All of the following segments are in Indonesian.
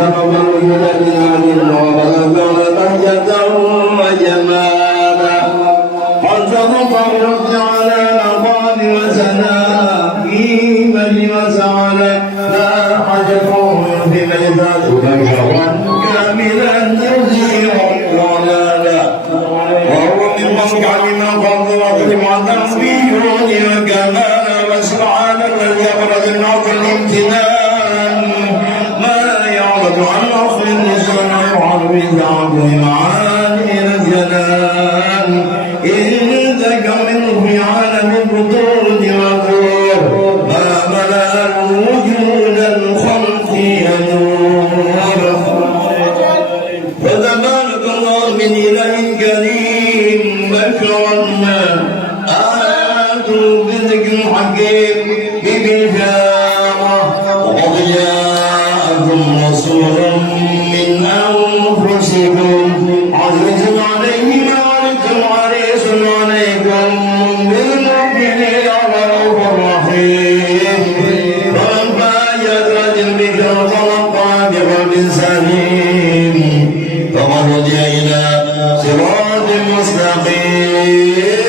أكرم الوجود بنعم وبلغ بهجة وجمالا وانتظر الرد على مقام وسنا في من وسعنا لا حاجة في ميزات بشرا كاملا تزيع ولالا وهو من مصنع من قبل وقت وتنبيه وكمال وسبحان الذي أبرز الناس الامتنان ما يعرض عن أصل اللسان يعرض عن معاني الجنان إن تكمل في عالم البطون والنور ما ملأ الوجود الخلق ينور فتبارك الله من إله كريم بشرا آيات بذكر حكيم ببشارة وقد جاءكم رسول من أنفسكم عزيز عليه ما عنتم حريص عليكم بالمؤمنين رؤوف رحيم فمن فاجأت البشر تلقى بقلب سليم فقد هدي إلى صراط مستقيم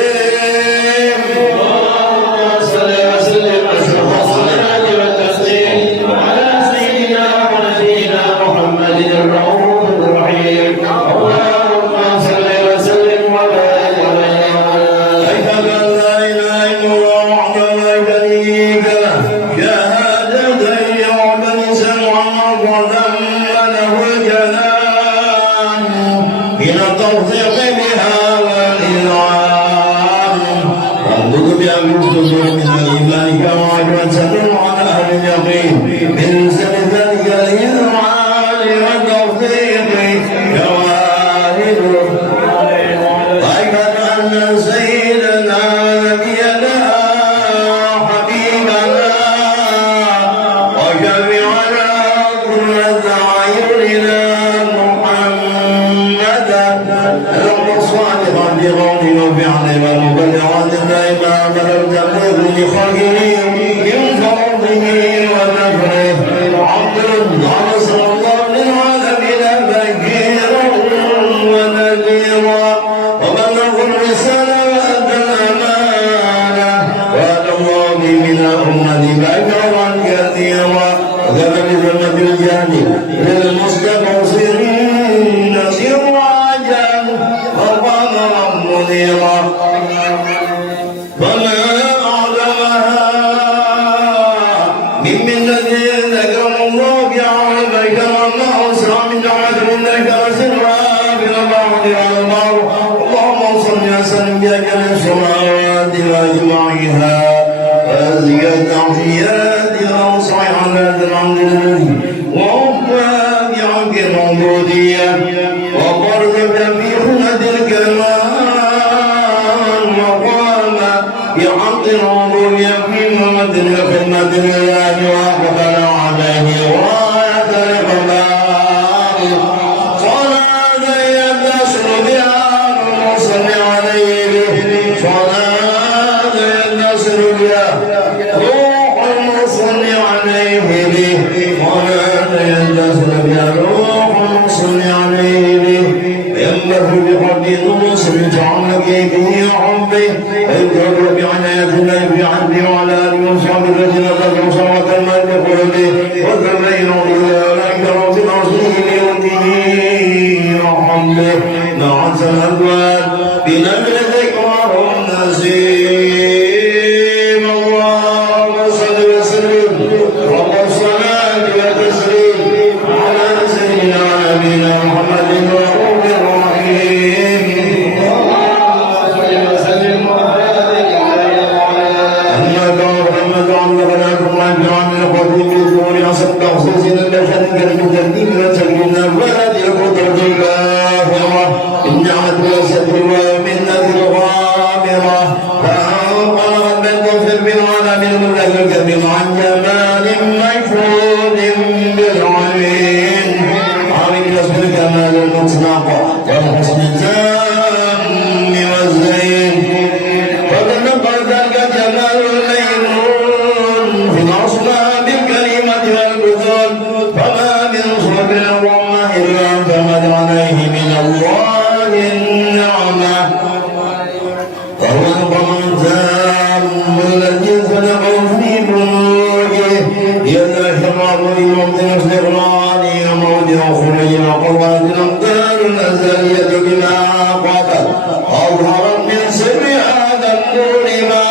استغناني وموت خروج وقوات الأمطار الأزلية بما قاتل أظهرت من سر هذا النور ما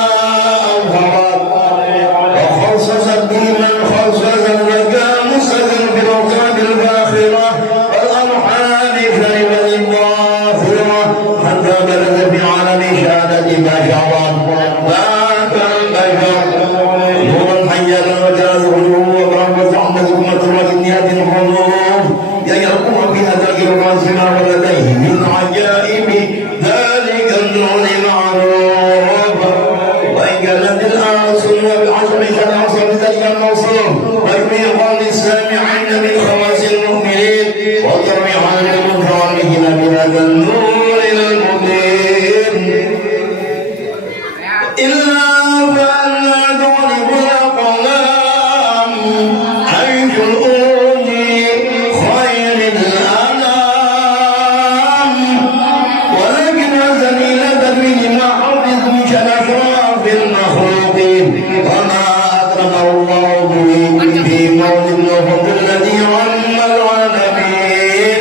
أظهرت وخصصت به من خصص الزكاة مستدر بالأوقات الفاخرة والأرحام شربت الظافرة حتى بلد في عالم شهادة بشرا ذاك البشر نورا حيا وجاز غلوه ورحمة عمدكم وترك نيات الحضور يرقم بها ذاكر الراسمة ولديه من عجائب ذلك النور معروف وإن كانت الأصل وبعشر شرع ذلك الموصول ويبيض للسامعين من خواص المؤمنين ويروي عن المتعلقين بهذا النور المبين إلا فأنا ضرب الأقلام عيش الأرض خير الأنام ولكن زميلة بهما حفظ من أشراف المخلوقين وما أكرم الله به في مولد النبوة الذي عم العالمين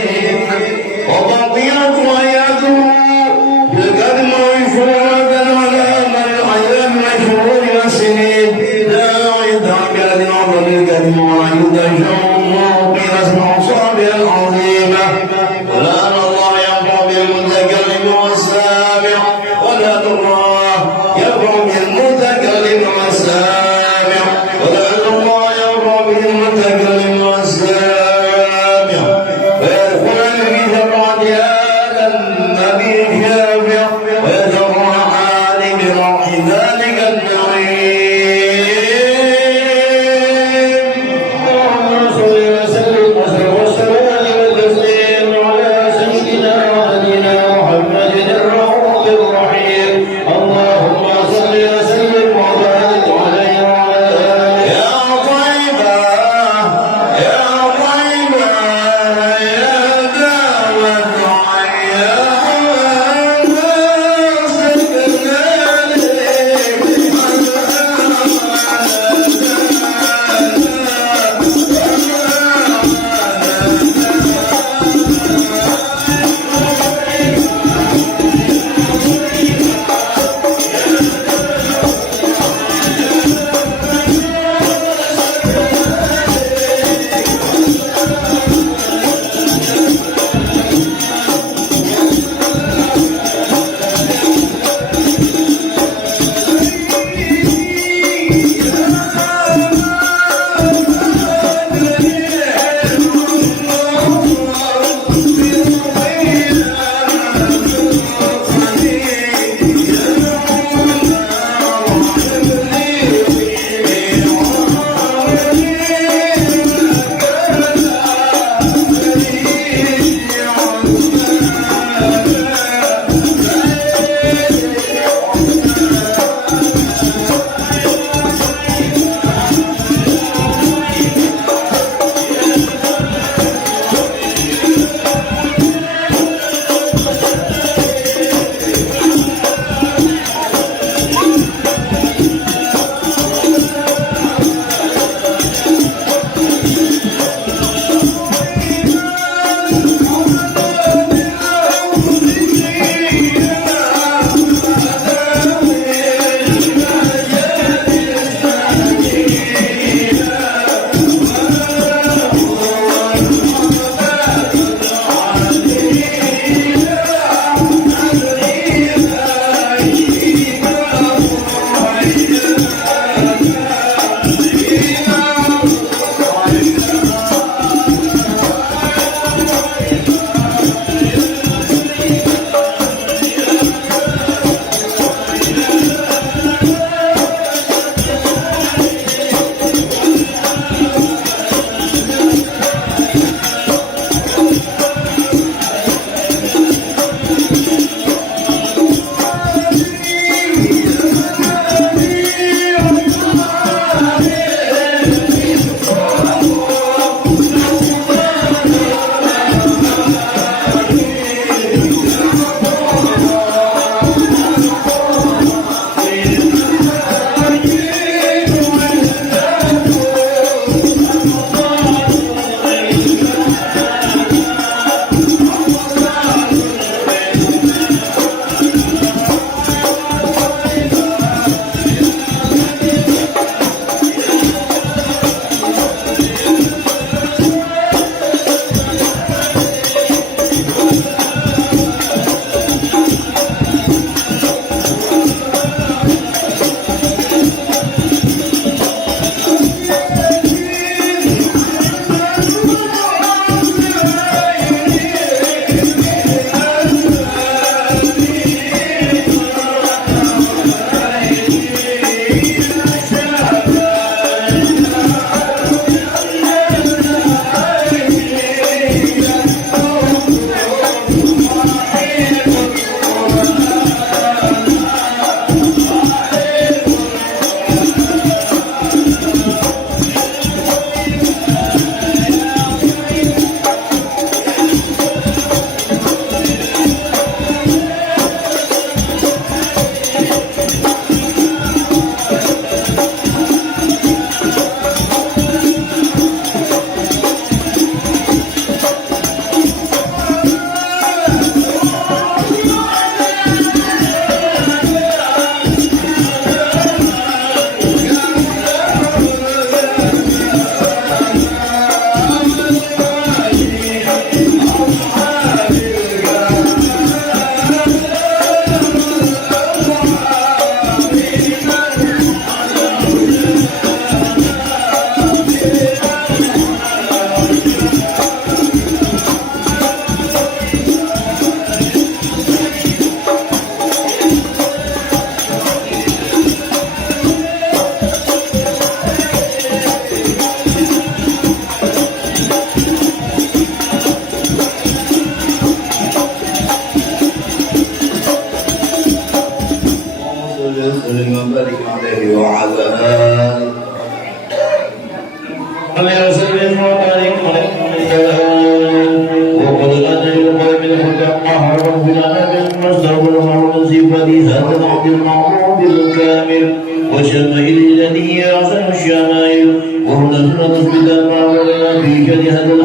وبقيت ويا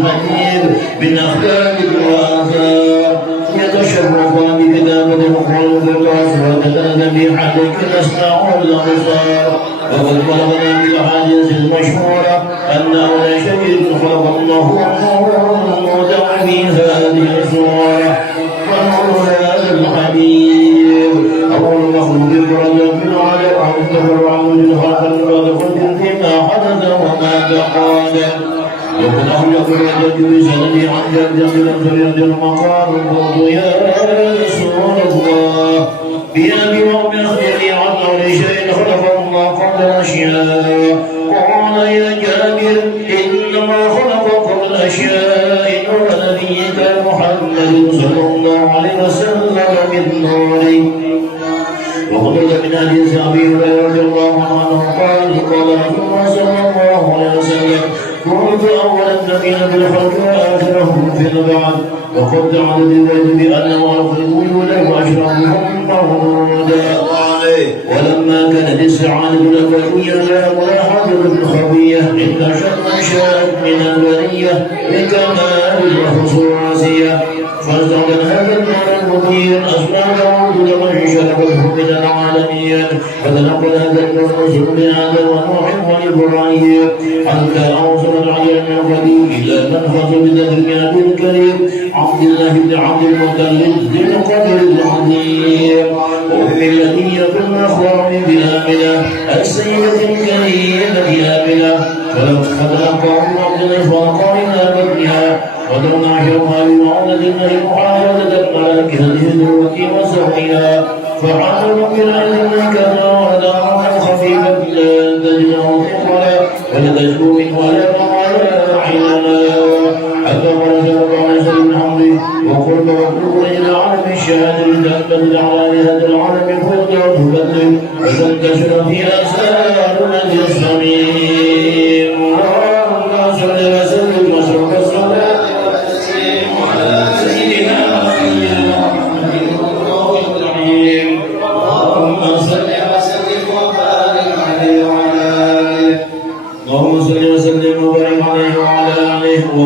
الحديث من أخلاق وآثار يتشرف بكتابة الخلق وتتذبيحة الأسماع والأبصار وقد بلغنا بالأحاديث المشهورة أنه لا شيء خلق الله موضع في هذه الصورة ونور هذا الحديث أول مخلوق برجل من على الأرض تفرع من خلق الأرض فيما حدث وما تقادم وقد أخلق الرجل بسنده عن جد من فريد المقام قلت يا رسول الله بأبي وأمي أخبرني عن أول شيء خلق الله قبل الأشياء قال يا جابر إنما خلق قبل الأشياء نور نبيك محمد صلى الله عليه وسلم من نوره وقد من حديث أبي هريرة رضي الله عنه قال قال رسول الله صلى الله عليه وسلم كنت أول الذين بالخلق وآخرهم في البعث وقد تعالى البيت بأنه أخذ وجوده وأشرفهم موجودا ولما كانت السعادة الأبدية لا ملاحظة الخفية إلا شر شاءت من البرية لكمال الخصوصية فاستخدم هذا النور المبين أسماءه لمن شرفته من العالمين فتنقل هذا النور لآدم ونوح وإبراهيم حتى أوصل العلي من قديم إلى المنفذ بذكر الكريم عبد الله بن عبد المطلب ذي القدر العظيم وأم الذي يكون أخبر من بآمنة السيدة الكريمة آمنة فتلقاه من عبد الله إلى بطنها ودرنا عشرها بمعونة المحاولة الملائكة لهدوء وسويها فحملوا بالعلم كما ودعوا خفيفا لا تجده ثقلا ولا تشكو منه ولا عينا حتى قال صلى الله عليه وسلم من عمره وقلت واطلب الى عالم الشهاده لتأمن على هذا العالم فيقدر تبدل وتنتشر فيها سائر الصميم اللهم صل وسلم وسلم الصلاه والتسليم على سيدنا محمد الرسول الرحيم اللهم صل وسلم وبارك عليه وعلى اله اللهم صل وسلم وبارك عليه وعلى اله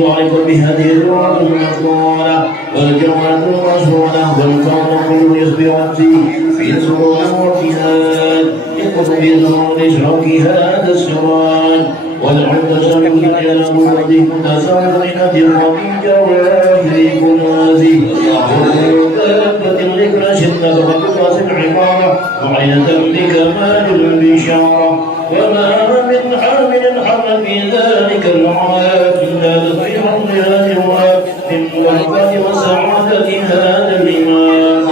وارض بهذه الروح المذكوره والجمعه المشهوره والكون كله يصبح في سرور وارتهاد يكتب بظهور اشراك هذا السراج والعند شرك على قوته تسامح الرقيق جواهر كنازه وكتابة الذكر شدة وقوة العبارة وعينة بكمال البشارة وما من حامل حمل في ذلك العام إلا تطيع لهذه من بركة وسعادة هذا الإمام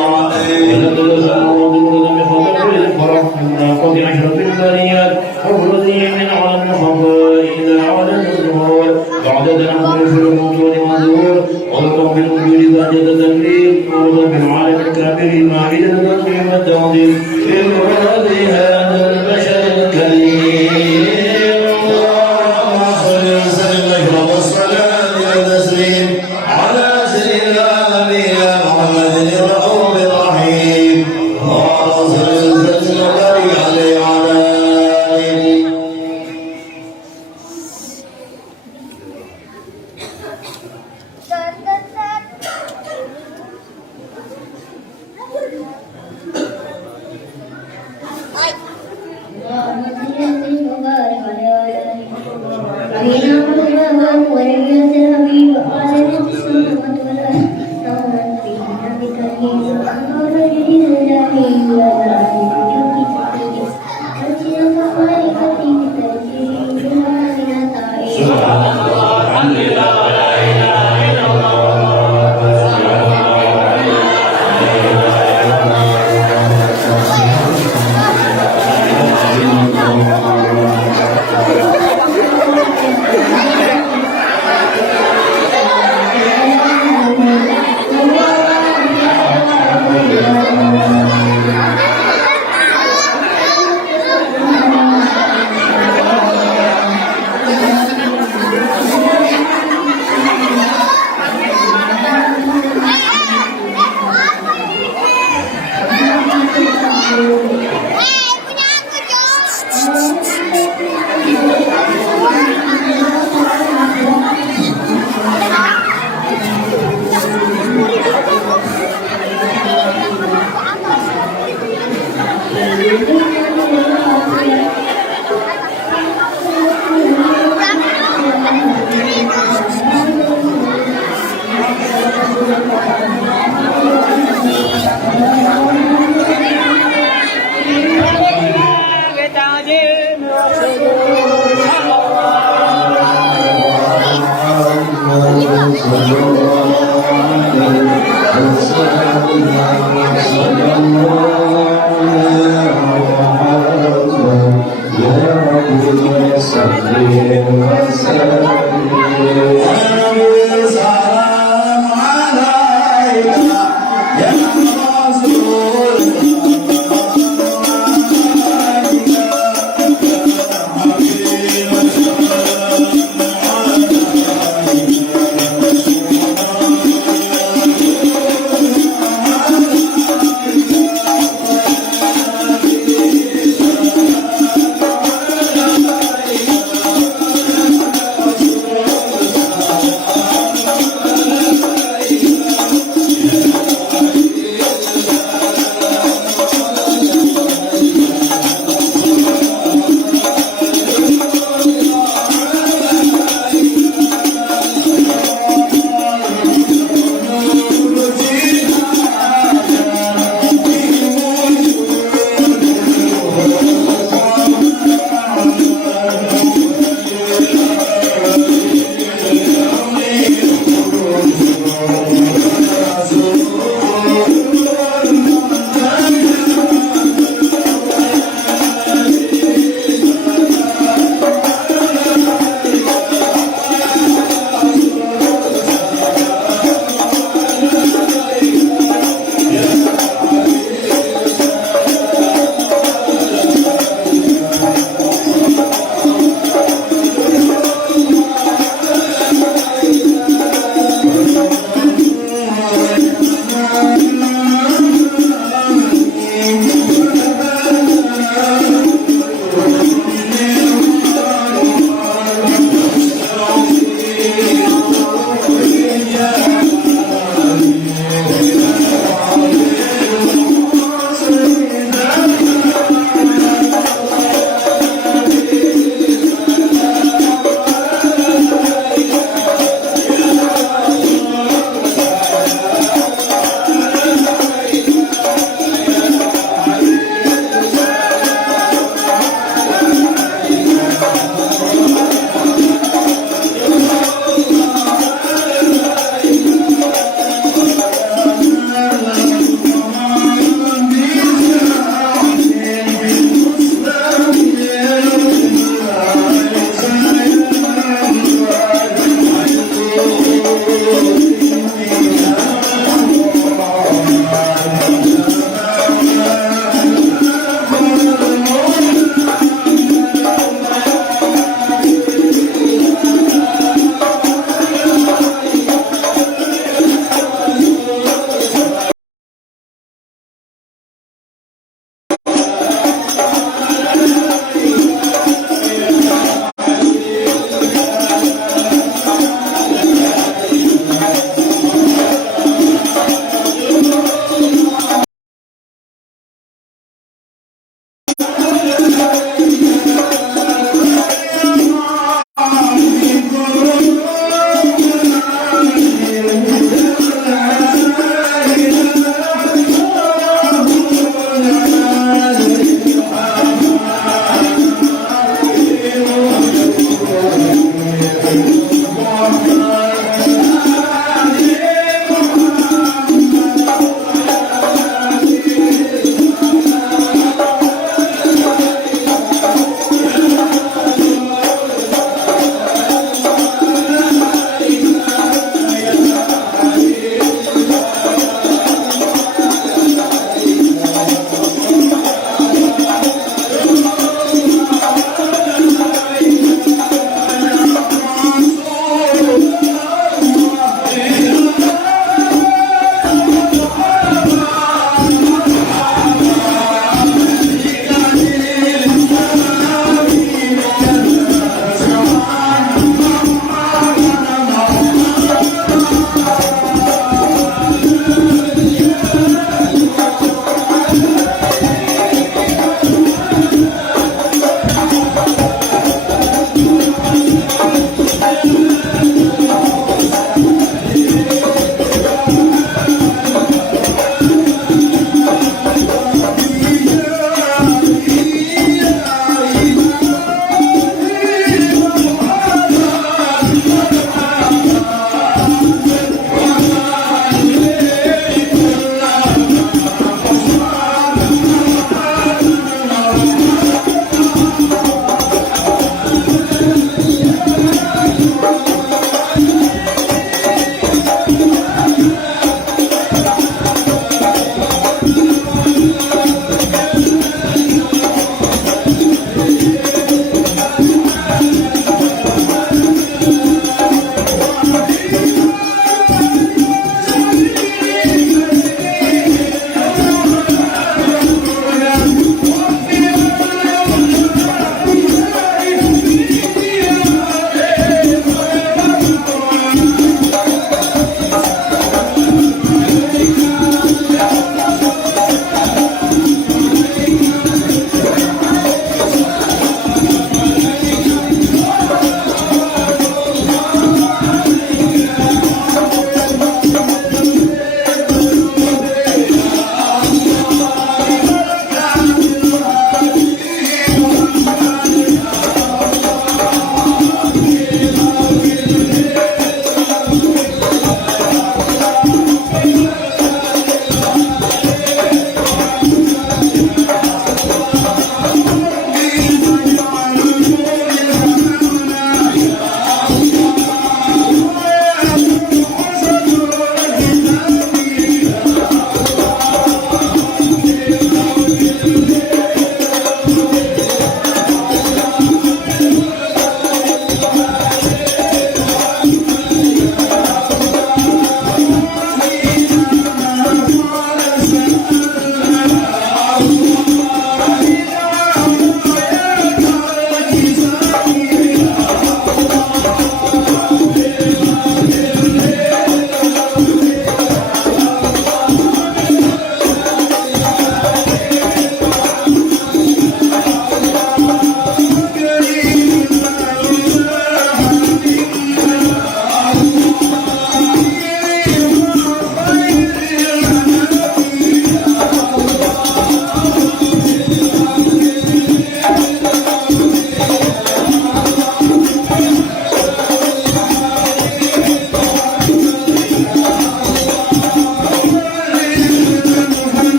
ولقد الله بفضل الفرح من قد عشرة البريات وفرضي من عالم الخفاء إلى عالم الظهور بعد تنقل في الموجود والظهور والقوم بالوجود بعد تدبير وضع بالعالم الكافر المعيد التنظيم والتعظيم في مراد هذا البشر الكريم اللهم صل وسلم اشرف الصلاه والتسليم على سيدنا نبينا محمد الرؤوف الرحيم اللهم صل وسلم وبارك عليه وعلى اله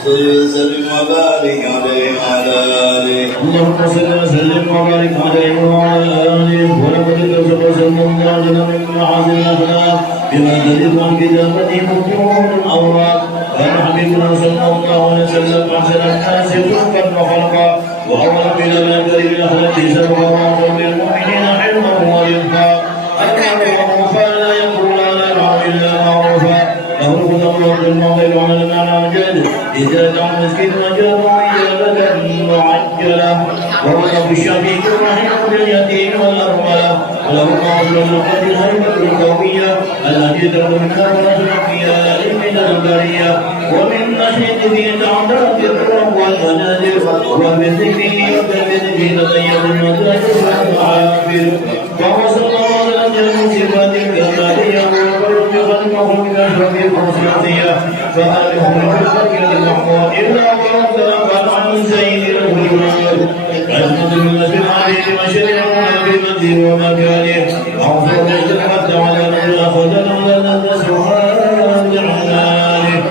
وسلم وبارك عليه وعلى آله. اللهم صل وسلم وبارك عليه وعلى آله ولقد كتب صلى الله عليه وسلم من حاصل الأخلاق بما تليق عن كتابته مكتوب الأوراق كان حبيبنا صلى الله عليه وسلم أحسن الناس خلقا وخلقا وأول من الأكثر الأخلاق سبقا وأفضل بالمؤمنين حلما ورفقا أكرم وموفى لا يقول لا يفعل إلا معروفا له الهدى والمغفر على المناجد إذا دعا مسكين وجاب إجابة معجلة وهو الشفيق الرحيم لليتيم والأرملة وله قول القدر الهيبة القوية التي تكون منها الأنبياء من البرية ومن نشيد في تعداد الرب والمنازل وبالذكر وبالذكر تطيب المدرسة والمعافر وهو صلى الله على جميع صفات الكمالية والبرد خلقه من أشرف الخصوصية فهل يخرج الفكر المحمود إلا وربنا قد عن سيد الوجود عزمة المسجد عليه مشرعنا بمنزل ومكانه أعظم اجتمعت على من أخذ لنا سبحان جعلانه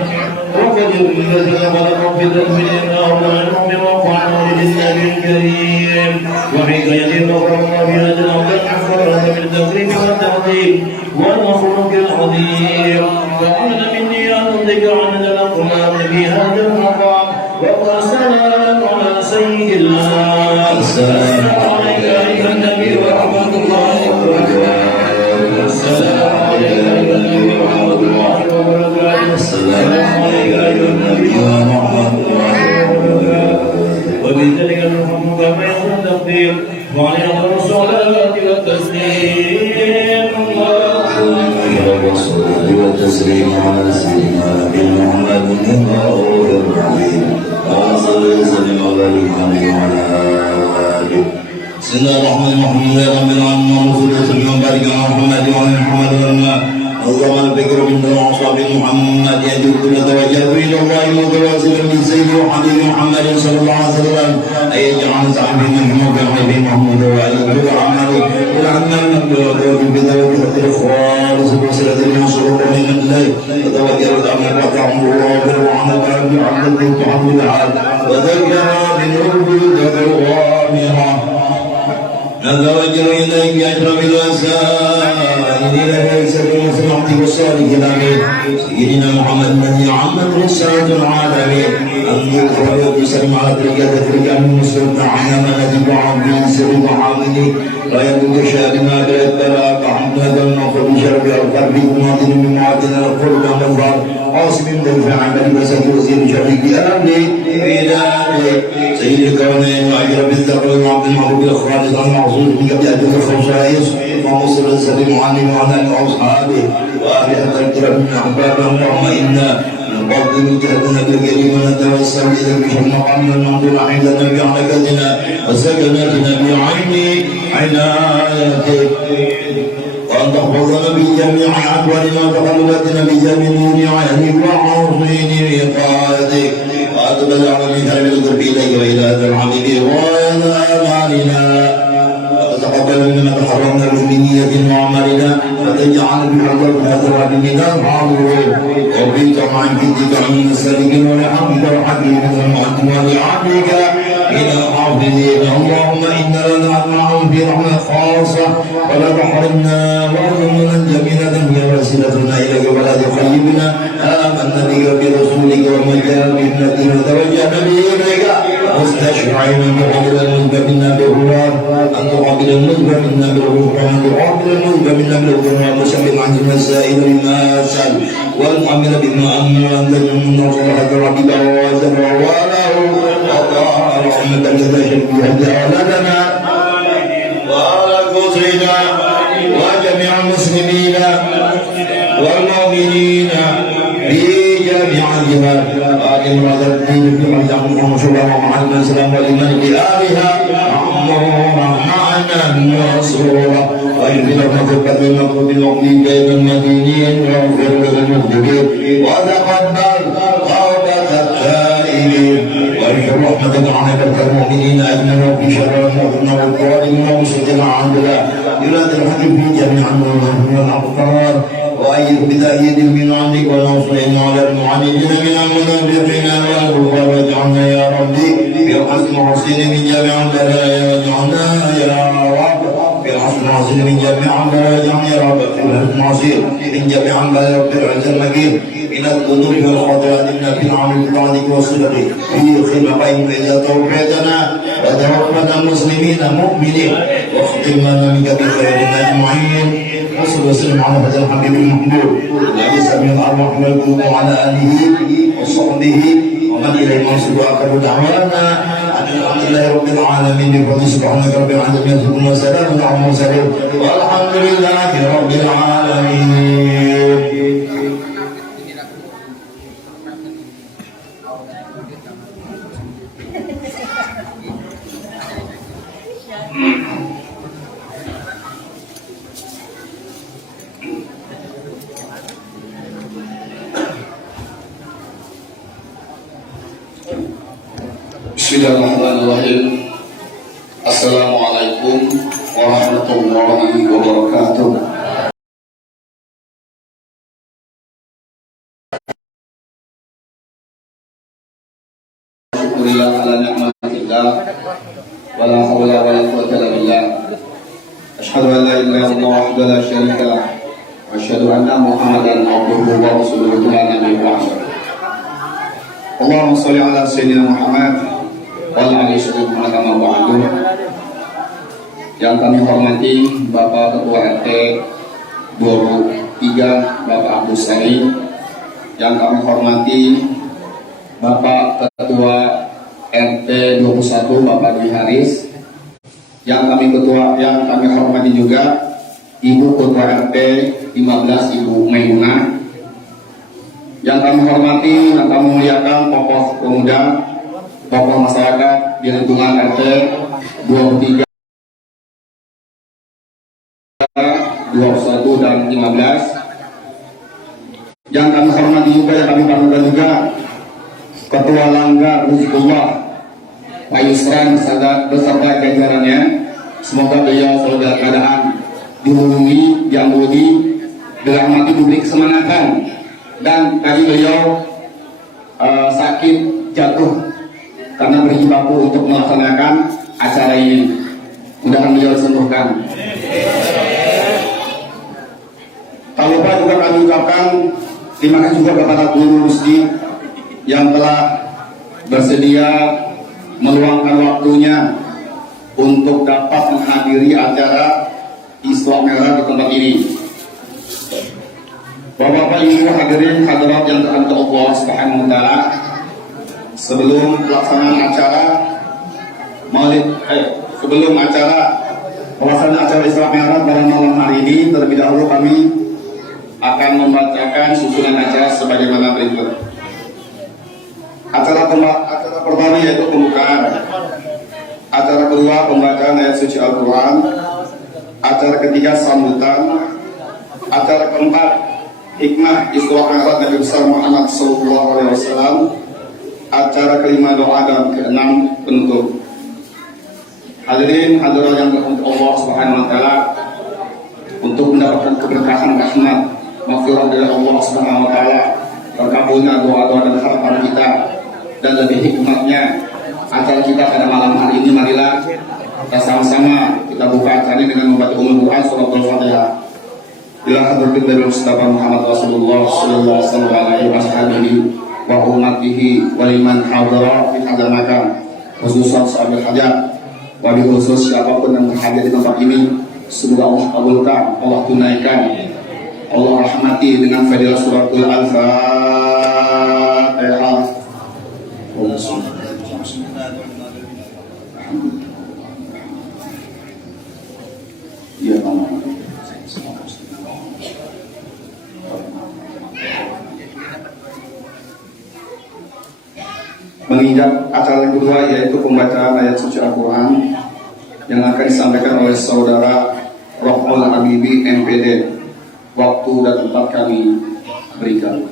وقد الذي خلق في تدبير أرض وقعنا للنبي الكريم وحكاية مقرنا بهذا الأرض الحفر من التقريب والتعظيم والمخلوق العظيم وقال مني أن ذكر عن الأقوام في هذا المقام والسلام على سيد الله السلام عليك أيها النبي ورحمة الله وبركاته السلام عليك أيها النبي ورحمة الله وبركاته السلام عليك أيها النبي ورحمة الله وبركاته وبذلك نحن كما يقول التقدير وعلى أفضل الصلاة والتسليم اللهم والصلاة والتسليم على سيدنا محمد الرؤوف الرحيم وصلى وسلم وبارك عليه وعلى آله. بسم الله الرحمن الرحيم يا رب العالمين وصلى وسلم وبارك على محمد وعلى محمد اللهم الفكر من أصحاب محمد يجب كل توجه إلى الله متواصلا من سيد وحبيب محمد صلى الله عليه وسلم أن يجعل صاحبه من حبيب محمود وعلى كل عمله والعمل من بذلك الخالص بوسيلة المنصور من الله وتوكل الأمر وطعم الله وعمل بعبده تعبد العاد وذكر بالوجود بالغامرة نتوجه إليك أشرف الوسائل إلى سبيل سمعتك الصالح الأمين سيدنا محمد الذي عمت رسالة العالمين أن يغفر ويسلم على تلك من المسلم عنا الذي بعض من سر وحامله لا يكون شأن ما لا يتبعك حمدك المغفر بشرف القلب مواطن من معادن القلب والمظهر عاصم من عمل وسكر وزير شريك أمري إلهي سيد الكونين وأجرب الذكر وعبد المعروف الخالص المعصوم من قبل أجل الخصائص ومصر السليم عني وعلى أصحابه وأهل الكرم من أحبابه اللهم إنا نقدم جهدنا بالكريم ونتوسل إليك بشر مقام المنظور عندنا بحركتنا وسكناتنا عنايتك وأن تحفظنا بجميع أحوالنا وتقلباتنا بجميع عينك وعظيم وقايتك وأن تبلغنا من كرم القرب إليك وإلى هذا الحبيب وإلى أماننا وتتقبل منا تحرمنا بنية وعملنا وتجعل بحضرة هذا الحبيب نرحمه وبك مع جدك عن السالكين ولحمدك الحكيم المعتم ولعبدك إلى حافظين اللهم إنا لا نعلم في رحمة خاصة ولا تحرمنا وأظننا جميلة هي وسيلتنا إليك ولا تخيبنا آمنا بك برسولك ومجال بابنتك وتوجهنا به إليك مستشفعين مقابل المذنب منا بالرواد أن تقابل المذنب منا بالروح وأن تقابل المذنب منا بالروح ومسلم عن المسائل بما أسأل والمعمل بما أمر أن تجمع من صلاة ربك ووازن وواله رحمة لتشرك بها أولادنا وعلى أنفسنا وجميع المسلمين والمؤمنين في جميع الجهات وأقم هذا الدين في مجال ومشورة ومعلم الإسلام والإيمان بآلها معنا نصورا واغفر المغفرة بالمغفور بالمغفور بين المدينين واغفر للمذنبين وتقبل توبة التائبين وارجو رحمتك عنك المؤمنين اجمعين في شر المؤمنين والظالمين ومسجد عندنا يراد الحكم في جميع الأبطال وأيد بداية من عندك ونصرنا على المعاندين من المنافقين والكفار واجعلنا يا ربي بالحسن المحسن من جميع البلايا واجعلنا يا رب بالحسن المحسن من جميع البلايا واجعلنا يا رب بالحسن المحسن من جميع البلايا وبالعز المجيد من الذنوب والخطايا إنا في العمل بطاعتك وصلتك في خلقين إذا توفيتنا وتوفنا المسلمين مؤمنين واختم لنا بك بخير أجمعين وصل وسلم على هذا الحبيب المحمود الذي سمع الأرواح والقلوب وعلى آله وصحبه ومن إليه منصب وآخر دعوانا أن الحمد لله رب العالمين بفضل سبحانك رب العالمين يصفون وسلام على المرسلين والحمد لله رب العالمين. Bismillahirrahmanirrahim. Assalamualaikum warahmatullahi wabarakatuh. Syukurillah ala ni'matillah wa la hawla wa la quwwata illa billah. Asyhadu an la ilaha illallah wahdahu la syarika lah wa asyhadu anna Muhammadan abduhu wa rasuluhu la nabiyya ba'dahu. Allahumma shalli ala sayyidina Muhammad yang kami hormati Bapak Ketua RT 23 Bapak Abdus Sari, yang kami hormati Bapak Ketua RT 21 Bapak Dwi Haris, yang kami hormati juga Ibu Ketua RT 15 Ibu Maimunah, yang kami hormati dan kami muliakan tokoh pemuda, tokoh masyarakat di lingkungan RT 23, 21 dan 15. Yang kami hormati juga, yang kami banggakan juga Ketua Langgar Rizqullah Pak Yusran beserta jajarannya. Semoga beliau selalu dalam keadaan dilindungi, diampuni, dirahmati, diberi kesemangat. Dan tadi beliau sakit jatuh karena berjibaku untuk melaksanakan acara ini. Mudah-mudahan beliau disembuhkan. Tak lupa juga kami ucapkan terima kasih juga kepada Guru Rusdi yang telah bersedia meluangkan waktunya untuk dapat menghadiri acara Isra Mi'raj di tempat ini. Bapak-bapak, ibu hadirin hadirat yang dirahmati Allah Subhanahu wa taala, sebelum pelaksanaan acara pelaksanaan acara Isra Mi'raj pada malam hari ini, terlebih dahulu kami akan membacakan susunan acara sebagaimana berikut. Acara pertama yaitu pembukaan. Acara kedua pembacaan ayat suci Al-Quran. Acara ketiga sambutan. Acara keempat hikmah Isra Mi'raj Nabi besar Muhammad SAW. Acara kelima doa, dan keenam penutup. Hadirin hadirat yang dirahmati Allah Subhanahu wa taala, untuk mendapatkan keberkahan rahmat maghfirah dari Allah Subhanahu wa taala, terkabulnya doa-doa dan harapan kita, dan lebih hikmatnya acara kita pada malam hari ini, marilah kita sama-sama kita buka acara ini dengan membaca Quran surah Al-Fatihah. Bila hadratin Nabi Mustafa Muhammad Rasulullah sallallahu alaihi wasallam wa ummatihi wa liman hadara fi hadzal makan, khususan sahabat hajat, wabil khusus siapapun yang berhadir di tempat ini, semoga Allah kabulkan, Allah tunaikan, Allah rahmati dengan fadilah suratul Al-Fatihah. Ya Allah. Menginjak acara yang kedua, yaitu pembacaan ayat suci Al-Quran yang akan disampaikan oleh saudara Roh Maulana Habibie MPD. Waktu dan tempat kami berikan.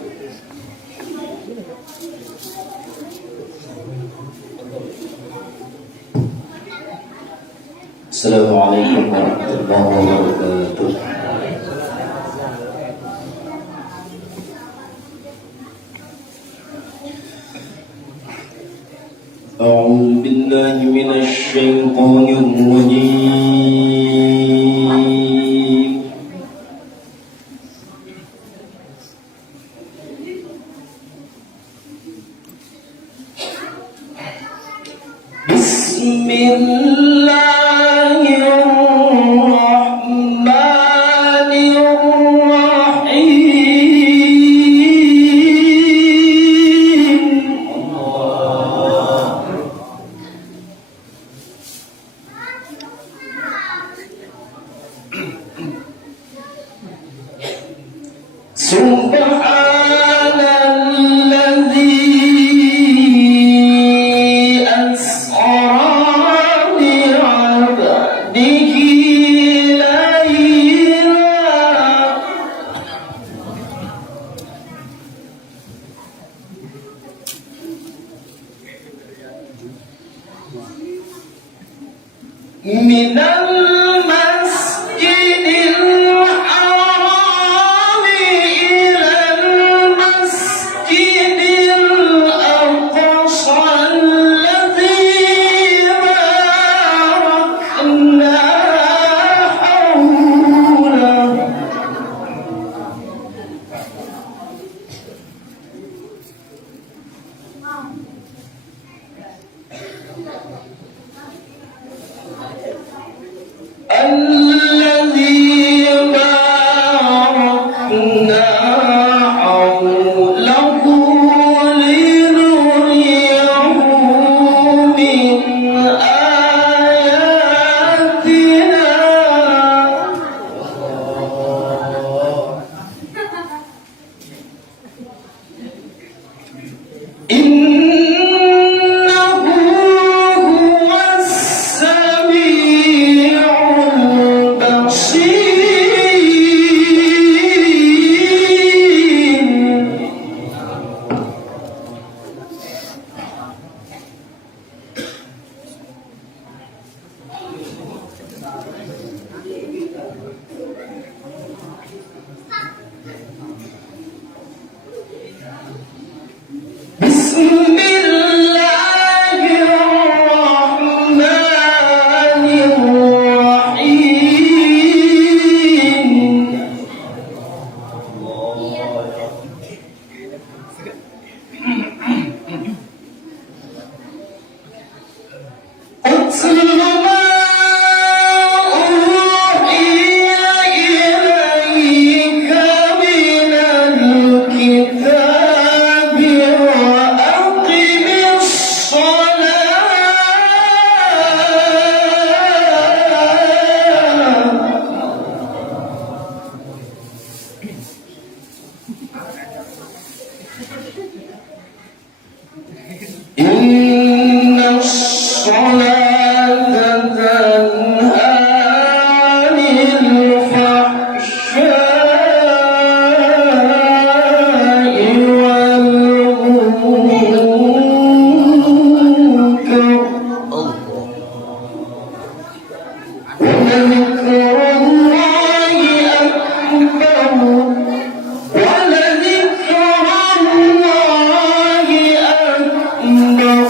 Assalamualaikum warahmatullahi wabarakatuh. أعوذ بالله من الشيطان الرجيم. بسم الله الرحمن الرحيم. سبحان الذي أسرى بعبده ليلا من المسجد الحرام إلى المسجد الأقصى الذي باركنا حوله الذي باركنا حوله لنريه من آياتنا إنه هو السميع البصير. بسم الله الرحمن الرحيم. اتل ما أوحي إليك من الكتاب وأقم الصلاة إن الصلاة تنهى عن الفحشاء والمنكر ولذكر الله أكبر ولذكر الله أكبر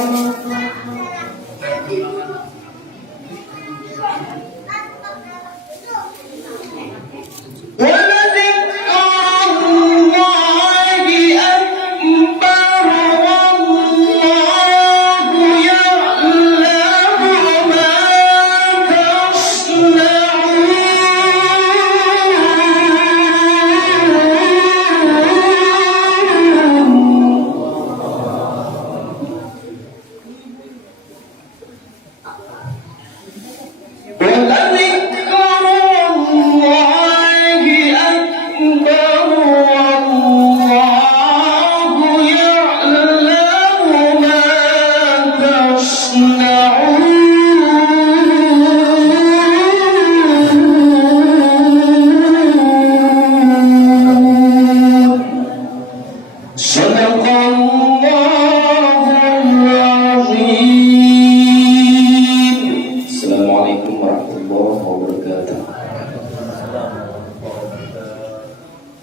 Assalamualaikum warahmatullahi wabarakatuh.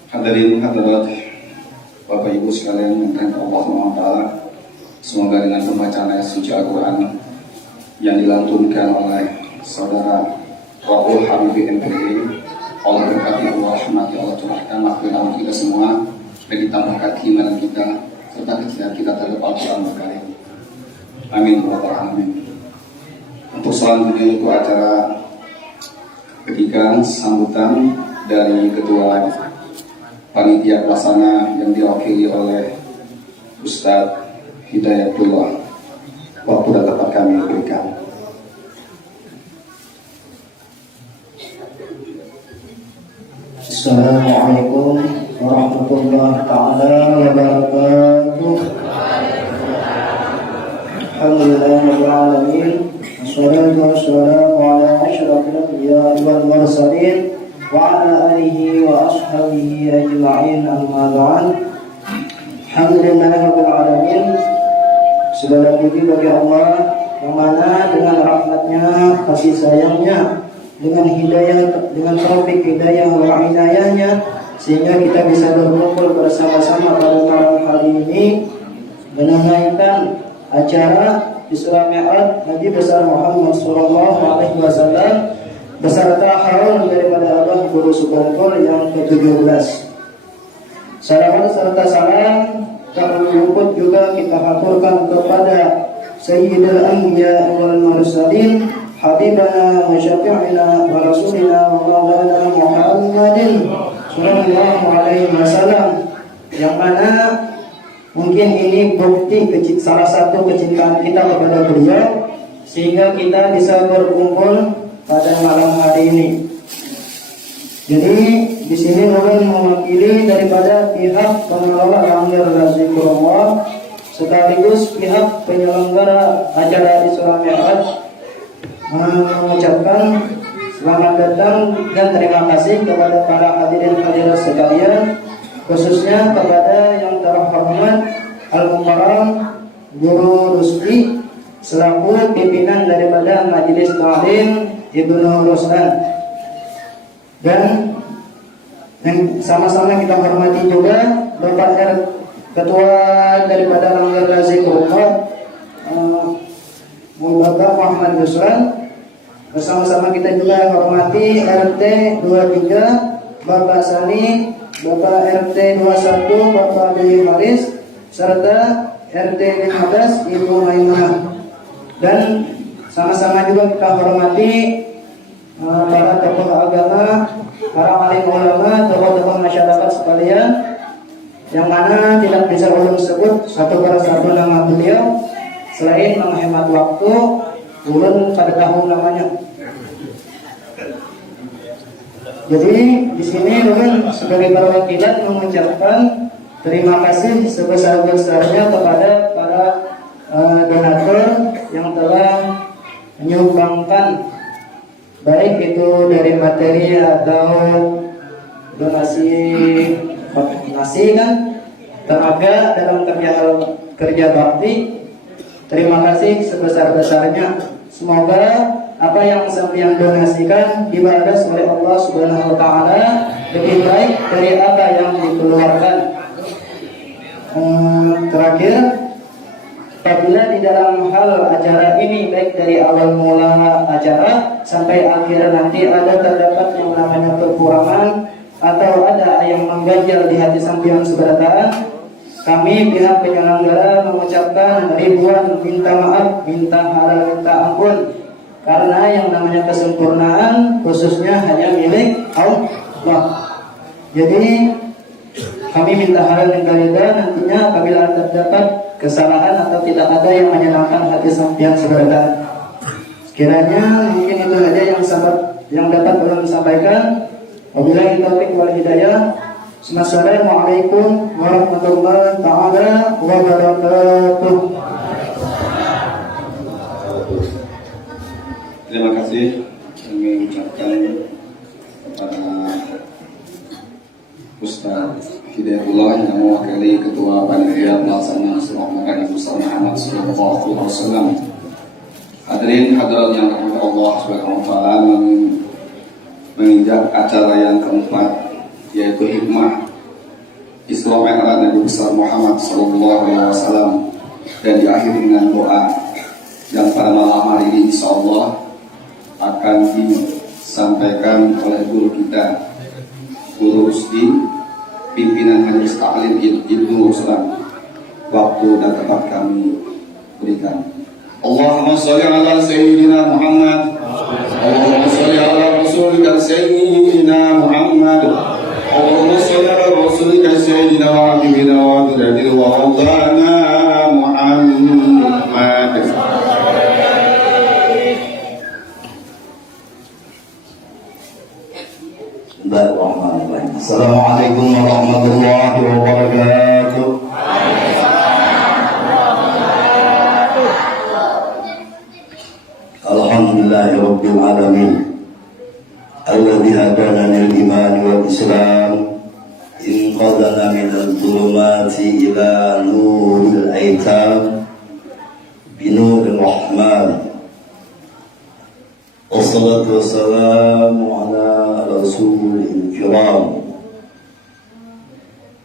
Hadirin hadirat Bapak Ibu sekalian yang dirahmati Allah SWT, semoga dengan pembacaan ayat suci Al-Quran yang dilantunkan oleh saudara Raul Habibi MPD, Allah berkati, Allah rahmati, Allah curahkan maghfirah kita semua dan ditambahkan keimanan kita serta kecintaan kita terhadap Al-Quran berkarim. Amin ya rabbal alamin. Untuk selanjutnya itu acara ketiga sambutan dari ketua panitia pelaksana yang diwakili oleh Ustadz Hidayatullah. Waktu dan tempat kami berikan. Assalamualaikum warahmatullahi taala wabarakatuh. Alhamdulillahirabbil alamin. Wassalatu wassalamu ala asyrafil anbiya'i wal mursalin wa ala alihi wa ashabihi ajma'in, amma ba'd. Alhamdulillahirabbil alamin. Segala puji bagi Allah yang mana dengan rahmatnya, kasih sayangnya, dengan hidayah, dengan taufik hidayah wa inayahnya, sehingga kita bisa berkumpul bersama-sama pada malam hari ini menunaikan acara Isra Mi'raj Nabi besar Muhammad sallallahu alaihi wasallam beserta haul daripada Abah Guru Subangkul yang ke-17. Salawat serta salam tak luput juga kita haturkan kepada Sayyidul Anbiya wal Mursalin, Habibana wa syafi'ina wa rasulina wa maulana Muhammadin sallallahu alaihi wasallam, yang mana mungkin ini bukti salah satu kecintaan kita kepada beliau sehingga kita bisa berkumpul pada malam hari ini. Jadi di sini ulun mewakili daripada pihak pengelola Langgar Zikrullah sekaligus pihak penyelenggara acara Isra Mi'raj mengucapkan selamat datang dan terima kasih kepada para hadirin hadirat sekalian, khususnya kepada yang terhormat Al-Mukarram Guru Rusdi selaku pimpinan daripada Majelis Ta'lim Ibnu Rusdan, dan yang sama-sama kita hormati juga Bapak Ketua daripada Langgar Zikrullah Bapak Muhammad Yusran. Bersama-sama kita juga hormati RT 23 Bapak Sani, Bapak RT 21 Bapak Dewi Faris, serta RT 15 Ibu Maimunah. Dan sama-sama juga kita hormati para tokoh agama, para alim ulama, tokoh-tokoh masyarakat sekalian, yang mana tidak bisa ulun sebut satu persatu nama beliau. Selain menghemat waktu, ulun pada tahu namanya. Jadi di sini ulun sebagai perwakilan mengucapkan terima kasih sebesar-besarnya kepada para donatur yang telah menyumbangkan, baik itu dari materi atau donasi nasi kan, tenaga dalam kerja bakti. Terima kasih sebesar-besarnya. Semoga apa yang sampeyan donasikan dibalas oleh Allah Subhanahu wa taala lebih baik dari apa yang dikeluarkan. Terakhir, apabila di dalam hal acara ini baik dari awal mula acara sampai akhir nanti ada terdapat yang namanya kekurangan atau ada yang mengganjal di hati sampeyan seberatan, kami pihak penyelenggara mengucapkan ribuan minta maaf, minta halal, minta ampun, karena yang namanya kesempurnaan khususnya hanya milik Allah. Jadi kami minta halal minta ridha nantinya apabila terdapat kesalahan atau tidak ada yang menyenangkan hati sampeyan seberatan. Sekiranya mungkin itu saja yang dapat kami sampaikan. Wabillahi taufiq wal hidayah. Assalamualaikum warahmatullahi taala wabarakatuh. Terima kasih kami ucapkan kepada Ustaz Hidayatullah warahmatullah yang mewakili Ketua Panitia Pelaksana Surah Makan Besar Muhammad Sallallahu Alaihi Wasallam. Hadirin hadirat yang dirahmati Allah Subhanahu Wa Taala, menginjak acara yang keempat, yaitu hikmah Isra Mi'raj Nabi besar Muhammad Sallallahu Alaihi Wasallam, dan diakhiri dengan doa yang pada malam hari ini insya Allah akan disampaikan oleh guru kita, Guru Rusdi, pimpinan Majelis Ta'lim Ibnu Ruslan. Waktu dan tempat kami berikan. Allahumma sholli ala Sayyidina Muhammad. Allahumma sholli ala Rasulika Sayyidina Muhammad. Allahumma sholli ala Rasulika Sayyidina wa Habibina wa Abdina wa Rabbana Muhammad. Bismillahirrahmanirrahim. Assalamualaikum warahmatullahi wabarakatuh. Alhamdulillahi rabbil alamin, alladzi hadana lil iman wal islam, inqadana minal dhulumati ila nuril aitam binuril rahman. Wassalatu wassalamu ala rasulil kiram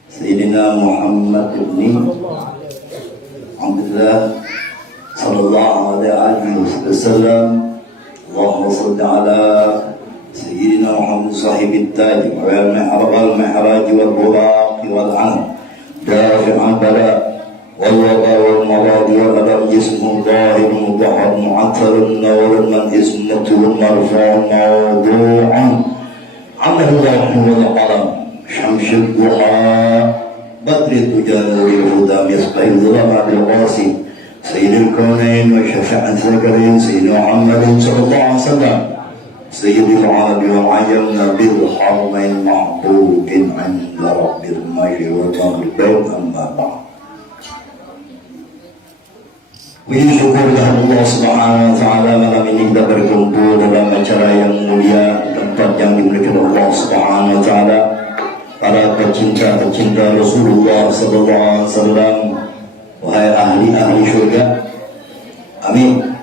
Sayyidina Muhammad ibn Abdullah sallallahu alaihi wasallam. Allahumma salli ala Sayyidina Muhammad sahibit taj wal mi'raj wal buraq wal an dafi'an bala والوضع والمراد والأدم جسم ظاهر مظهر معطر نور من اسمه مرفوع موضوع عمل الله والقلم شمس الضحى بدر الدجى نور الهدى مصباح الظلام بالقاسي سيد الكونين وشفيع الذكرين سيدنا محمد صلى الله عليه وسلم سيد العرب والعجم نبي الحرمين محبوب عند رب المجد والطاغوت أما بعد. Puji syukur kepada Allah Subhanahu wa Ta'ala, malam ini kita berkumpul dalam acara yang mulia, tempat yang dimiliki Allah Subhanahu wa Ta'ala, para pecinta Rasulullah Sallallahu Alaihi Wasallam, wahai ahli syurga, amin.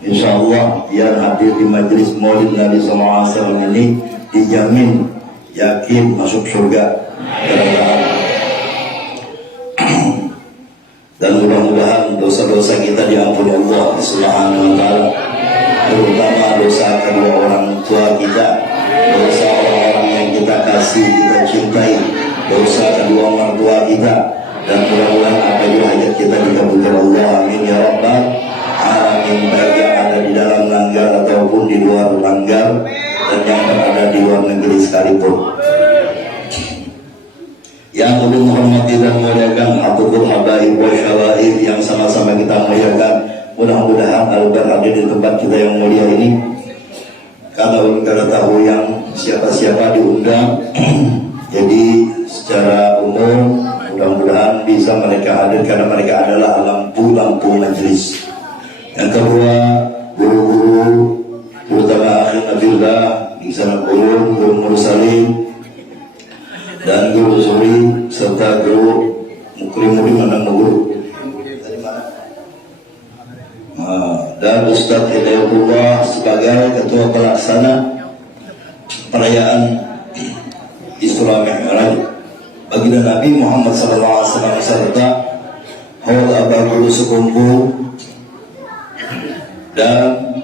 Insyaallah yang hadir di majelis Maulid Nabi Sallallahu Alaihi Wasallam ini dijamin yakin masuk surga. Dan mudah-mudahan dosa-dosa kita diampuni Allah Subhanahu wa Ta'ala, terutama dosa kedua orang tua kita, dosa orang-orang yang kita kasih, kita cintai, dosa kedua orang tua kita, dan mudah-mudahan apa yang hajat kita dikabulkan Allah, amin ya rabbal alamin. Baik yang ada di dalam langgar ataupun di luar langgar, dan yang berada di luar negeri sekalipun. Yang ulun hormati dan muliakan Abdul Habaib wa Syaraib yang sama-sama kita muliakan, mudah-mudahan albar hadir di tempat kita yang mulia ini, karena ulun kada tahu yang siapa-siapa diundang. Jadi secara umum mudah-mudahan bisa mereka hadir karena mereka adalah lampu-lampu majelis. Yang kedua, guru-guru terutama akhir nafillah di sana, guru Mursalin dan guru Zuri serta guru Mukrim mana guru dan Ustadz Hidayatullah sebagai ketua pelaksana perayaan Isra Mi'raj baginda Nabi Muhammad SAW serta haul abah guru sekumpul dan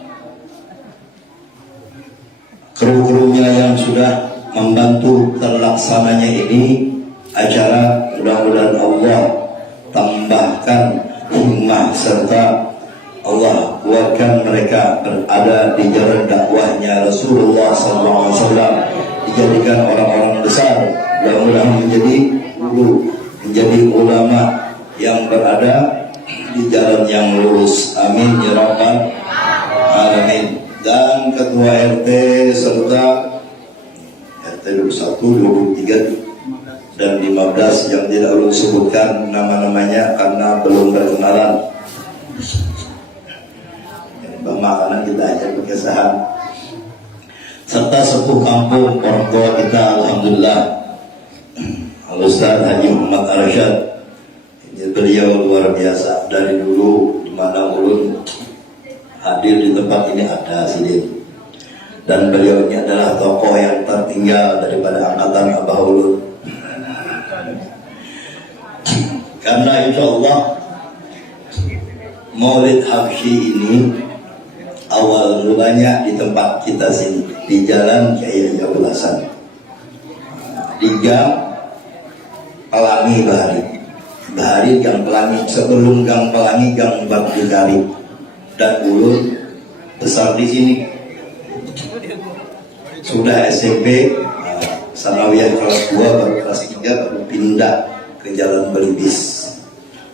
kru-krunya yang sudah membantu terlaksananya ini acara. Mudah-mudahan Allah tambahkan hikmah serta Allah buatkan mereka berada di jalan dakwahnya Rasulullah SAW, dijadikan orang-orang besar, mudah-mudahan menjadi guru, menjadi ulama yang berada di jalan yang lurus, amin ya rabbal alamin. Dan ketua RT serta RT 21, 23 dan 15 yang tidak ulun sebutkan nama-namanya karena belum berkenalan. Makanan kita aja berkesahan serta sepuh kampung orang tua kita, alhamdulillah, Al-Ustaz Haji Muhammad Arsyad. Beliau luar biasa dari dulu di mana ulun hadir di tempat ini ada sidin, dan beliau ini adalah tokoh yang tertinggal daripada angkatan Abah Ulun. Karena insya Allah Maulid Habsyi ini awal mulanya di tempat kita sini, di Jalan Kiai Haji Hasan, di Gang Pelangi Bahari Gang Pelangi, sebelum Gang Pelangi Gang Bardikari. Dan ulun besar di sini, sudah SMP, sanawiyah kelas 2, baru kelas 3, baru pindah ke Jalan Belibis.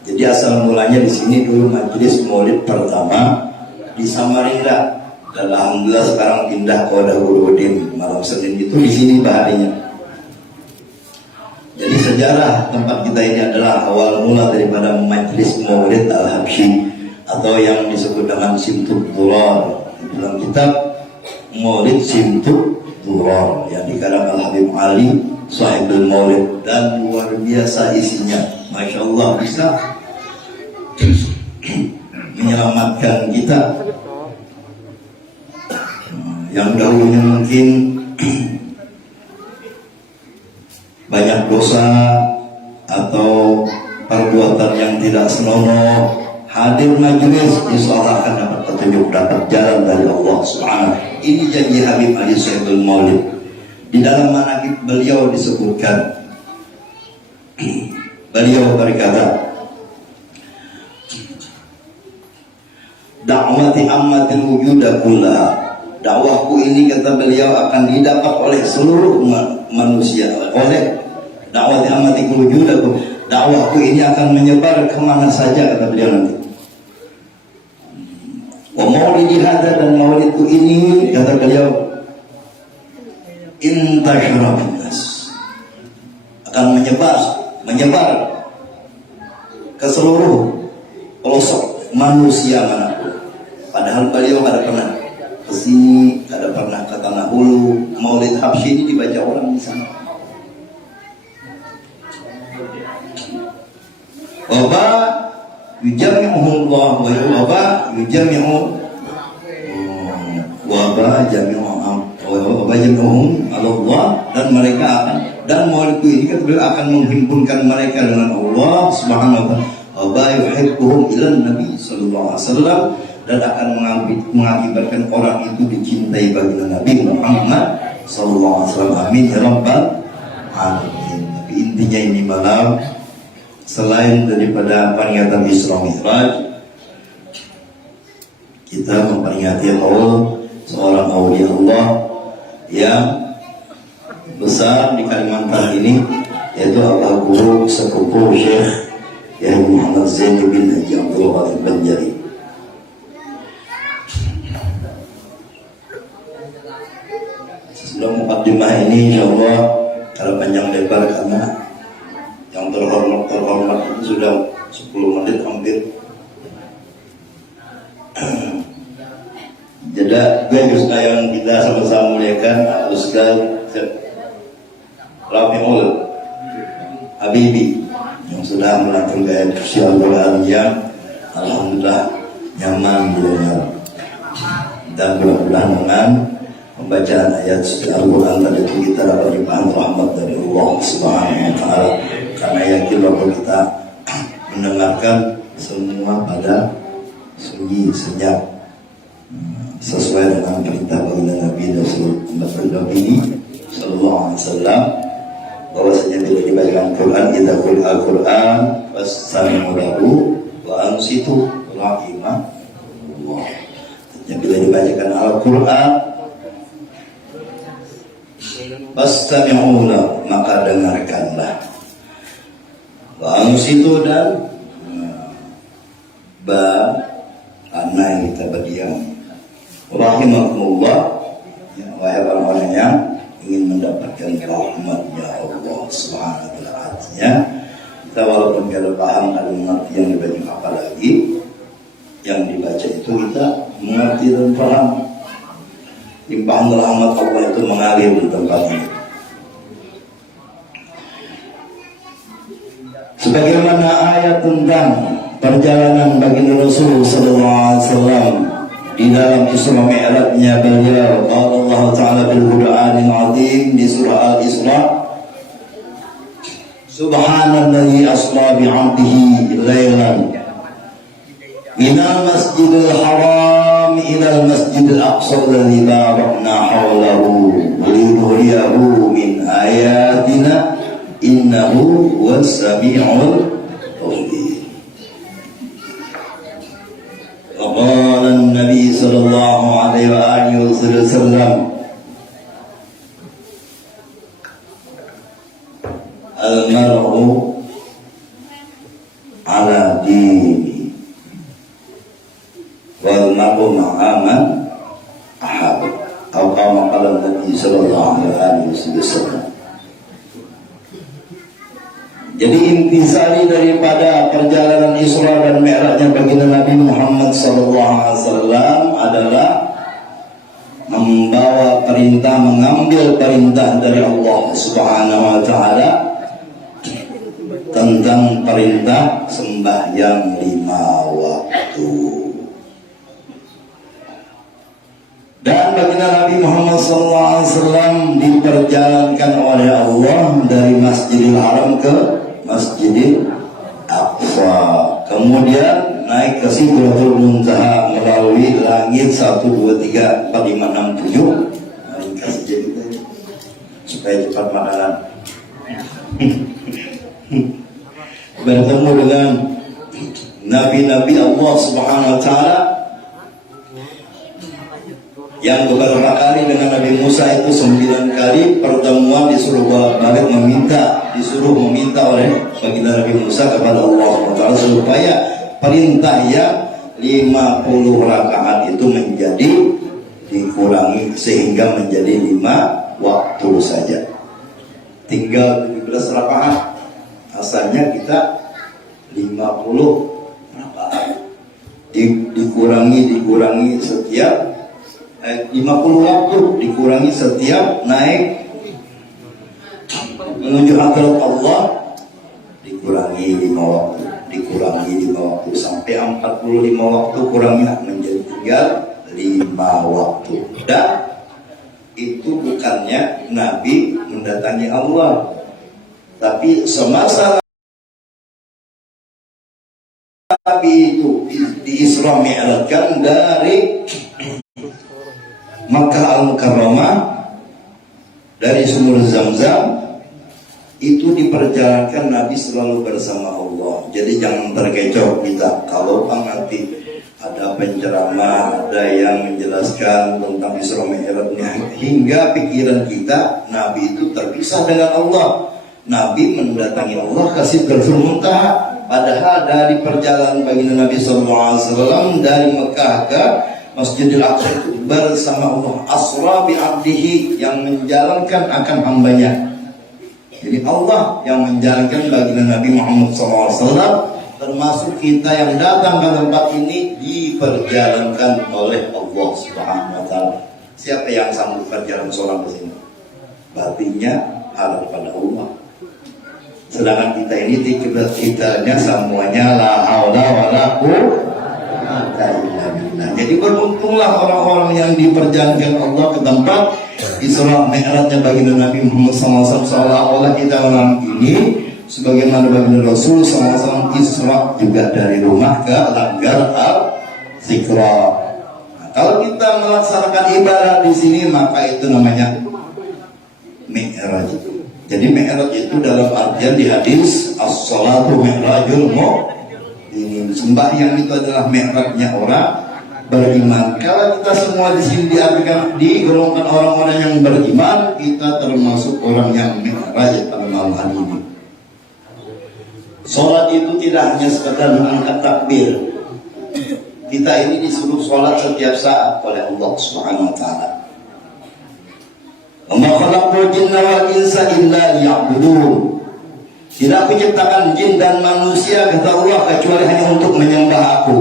Jadi asal mulanya di sini dulu majelis maulid pertama di Samarinda, dan alhamdulillah sekarang pindah ke Wadahuludin malam Senin itu di sini baharinya. Jadi sejarah tempat kita ini adalah awal mula daripada majelis maulid Al-Habsyi, atau yang disebut dengan Simtud Durar. Dalam kitab Maulid Simtud Durar yang dikarang Al-Habib Ali Sahibul Maulid, dan luar biasa isinya, Masya Allah, bisa menyelamatkan kita yang dahulunya mungkin banyak dosa atau perbuatan yang tidak senonoh, hadir majelis insya Allah akan dapat petunjuk, dapat jalan dari Allah Subhanahu. Ini janji Habib Ali Sahibul Maulid. Di dalam manaqib beliau disebutkan, beliau berkata, dakwati ammatil wujuda kullaha, dakwahku ini, kata beliau, akan didapat oleh seluruh manusia. Oleh dakwati ammatil wujuda, dakwahku ini akan menyebar kemana saja, kata beliau nanti. Wa maulidi hadza, dan maulidku ini, kata beliau, intasyara binnas, akan menyebar ke seluruh pelosok manusia manapun. Padahal beliau kada pernah ke sini, kada pernah ke Tanah Hulu. Maulid Habsyi ini dibaca orang di sana. Waba yujami'uhullah waba yujami'u waba jami'uhum Allah, dan mereka akan, dan maulidku ini kan beliau akan menghimpunkan mereka dengan Allah Subhanahu wa ta'ala. Waba yuhibbuhum ilan Nabi sallallahu alaihi wasallam, dan akan mengakibatkan orang itu dicintai baginda Nabi Muhammad sallallahu alaihi wasallam. Amin ya rabbal alamin. Tapi intinya ini malam, selain daripada peringatan Isra Mi'raj, kita memperingati haul seorang aulia Allah yang besar di Kalimantan ini, yaitu Abah Guru sepupu Syekh Yahya Muhammad Zaini bin Haji Abdul Qadir Banjari. Sebelum mukadimah ini, insyaallah kalau panjang lebar, karena yang terhormat itu sudah 10 menit hampir. Jadi gue yang kita sama-sama muliakan Ustaz Rafiul Habibi yang sudah melantunkan kursi Al-Quran yang alhamdulillah nyaman didengar, dan mudah-mudahan dengan pembacaan ayat suci Al-Quran tadi itu kita dapat limpahan rahmat dari Allah Subhanahu wa ta'ala, karena yakin bahwa kita mendengarkan semua pada sunyi senyap, sesuai dengan perintah baginda Nabi Nabi sallallahu alaihi wasallam, bahwasanya bila dibacakan Quran, kita Al-Quran fastami'u lahu wa ansitu rahimahullah. Bila dibacakan Al-Quran fastami'u lahu, maka dengarkanlah. Wa ansitu, dan karena yang kita berdiam. Rahimahullah, ya, wahai orang-orang yang ingin mendapatkan rahmatnya Allah Subhanahu wa ta'ala. Artinya kita walaupun tidak paham ada mengerti yang dibaca, apalagi yang dibaca itu kita mengerti dan paham. limpahan rahmat Allah itu mengalir di tempat ini. Sebagaimana ayat tentang perjalanan baginda Rasul sallallahu alaihi wasallam di dalam Isra Mi'rajnya beliau, Allah Ta'ala bil Qur'anil Azim di surah Al-Isra, Subhanalladzi asra bi 'abdihi lailan minal masjidil haram ilal masjidil aqsa alladzi barakna hawlahu linuriyahu min ayatina innahu was-sami'ul basir. وقال النبي صلى الله عليه وآله وسلم المرء على دينه والمرء مع من أحب أو كما قال النبي صلى الله عليه وسلم. Jadi intisari daripada perjalanan Isra dan Mi'rajnya baginda Nabi Muhammad SAW adalah membawa perintah, mengambil perintah dari Allah Subhanahu wa Ta'ala tentang perintah sembahyang 5 waktu. Dan baginda Nabi Muhammad SAW diperjalankan oleh Allah dari Masjidil Haram ke Masjidil Aqsa, kemudian naik ke Sidratul Muntaha melalui langit 1, 2, 3, 4, 5, 6, 7. Ringkas saja kita supaya cepat makanan. Bertemu dengan nabi-nabi Allah Subhanahu wa Ta'ala yang beberapa kali dengan Nabi Musa itu 9 kali pertemuan disuruh balik disuruh meminta oleh baginda Nabi Musa kepada Allah SWT supaya perintah yang 50 rakaat itu menjadi dikurangi sehingga menjadi 5 waktu saja. Tinggal 17 rakaat. Asalnya kita 50 rakaat. Dikurangi setiap 50 waktu, dikurangi setiap naik menuju hadrat Allah, dikurangi 5 waktu sampai 45 waktu kurangnya menjadi tinggal 5 waktu. Dan itu bukannya Nabi mendatangi Allah, tapi semasa Nabi itu di Isra Mi'rajkan dari Makkah Al-Mukarramah, dari sumur Zam-Zam, itu diperjalankan Nabi selalu bersama Allah. Jadi jangan terkecoh kita. Kalau nanti ada penceramah, ada yang menjelaskan tentang Isra Mi'rajnya, hingga pikiran kita Nabi itu terpisah dengan Allah. Nabi mendatangi Allah ke Sidratul Muntaha. Padahal dari perjalanan baginda Nabi SAW dari Mekah ke Masjidil Aqsa itu bersama Allah, asra bi 'abdihi, yang menjalankan akan hambanya. Jadi Allah yang menjalankan baginda Nabi Muhammad SAW, termasuk kita yang datang ke tempat ini diperjalankan oleh Allah Subhanahu wa Ta'ala. Siapa yang sanggup berjalan seorang ke sini? Batinnya ada pada Allah. Sedangkan kita ini kitanya semuanya la haula wala quwwata illa billah. Jadi beruntunglah orang-orang yang diperjalankan Allah ke tempat Isra Mi'rajnya baginda Nabi Muhammad SAW. Seolah-olah kita malam ini sebagaimana baginda Rasul SAW Isra juga dari rumah ke Langgar Al-Zikra. Nah, kalau kita melaksanakan ibadah di sini maka itu namanya Mi'raj. Jadi Mi'raj itu dalam artian di hadis as-salatu mi'rajul mu'minin. Sembahyang itu adalah mi'rajnya orang beriman. Kalau kita semua di sini diartikan digolongkan orang-orang yang beriman, kita termasuk orang yang mi'raj pada malam hari ini. Salat itu tidak hanya sekedar mengangkat takbir. Kita ini disuruh salat setiap saat oleh Allah Subhanahu wa Ta'ala. Wa ma khalaqul jinna wal insa illa liya'budun. Tidak aku ciptakan jin dan manusia, kata Allah, kecuali hanya untuk menyembah aku.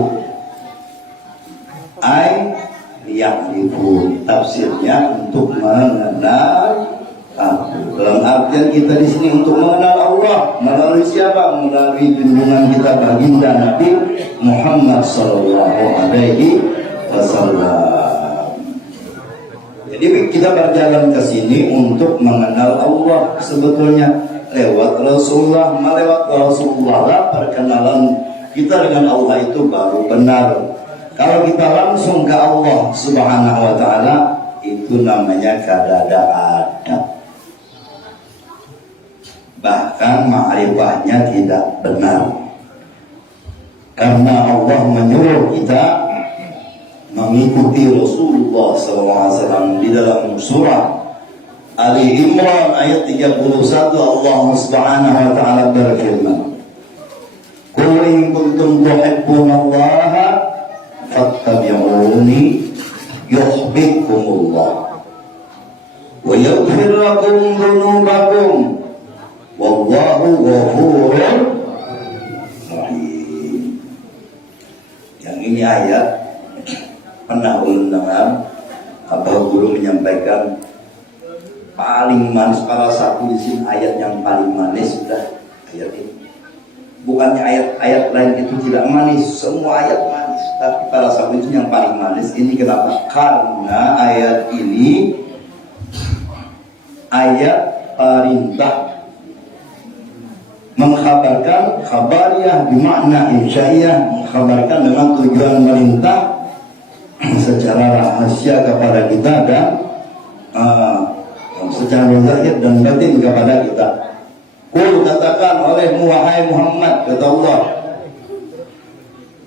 Ya'rifun, tafsirnya untuk mengenal aku. Dalam artian kita di sini untuk mengenal Allah melalui siapa? Melalui junjungan kita baginda Nabi Muhammad sallallahu alaihi wasallam. Jadi kita berjalan ke sini untuk mengenal Allah sebetulnya lewat Rasulullah, melewat Rasulullah lah perkenalan kita dengan Allah itu baru benar. Kalau kita langsung ke Allah Subhanahu wa taala itu namanya kadada-ada. Bahkan ma'rifahnya tidak benar. Karena Allah menyuruh kita mengikuti Rasulullah SAW di dalam surah Ali Imran ayat 31 Allah Subhanahu wa taala berfirman, "Qul in kuntum tuhibbunallaha fattabi'uni yuhibbukumullah wa yaghfir lakum dhunubakum wallahu ghafurur rahim." Yang ini ayat pernah ulun dengar Abah Guru menyampaikan paling manis, para satu di sini ayat yang paling manis sudah ayat ini. Bukannya ayat-ayat lain itu tidak manis, semua ayat manis, tapi para sahabat itu yang paling manis. Ini kenapa? Karena ayat ini ayat perintah, mengkhabarkan khabariyah bermakna insya'iyah, mengkhabarkan dengan tujuan merintah secara rahasia kepada kita dan secara zahir dan batin kepada kita. Qul, katakan olehmu wahai Muhammad, kata Allah.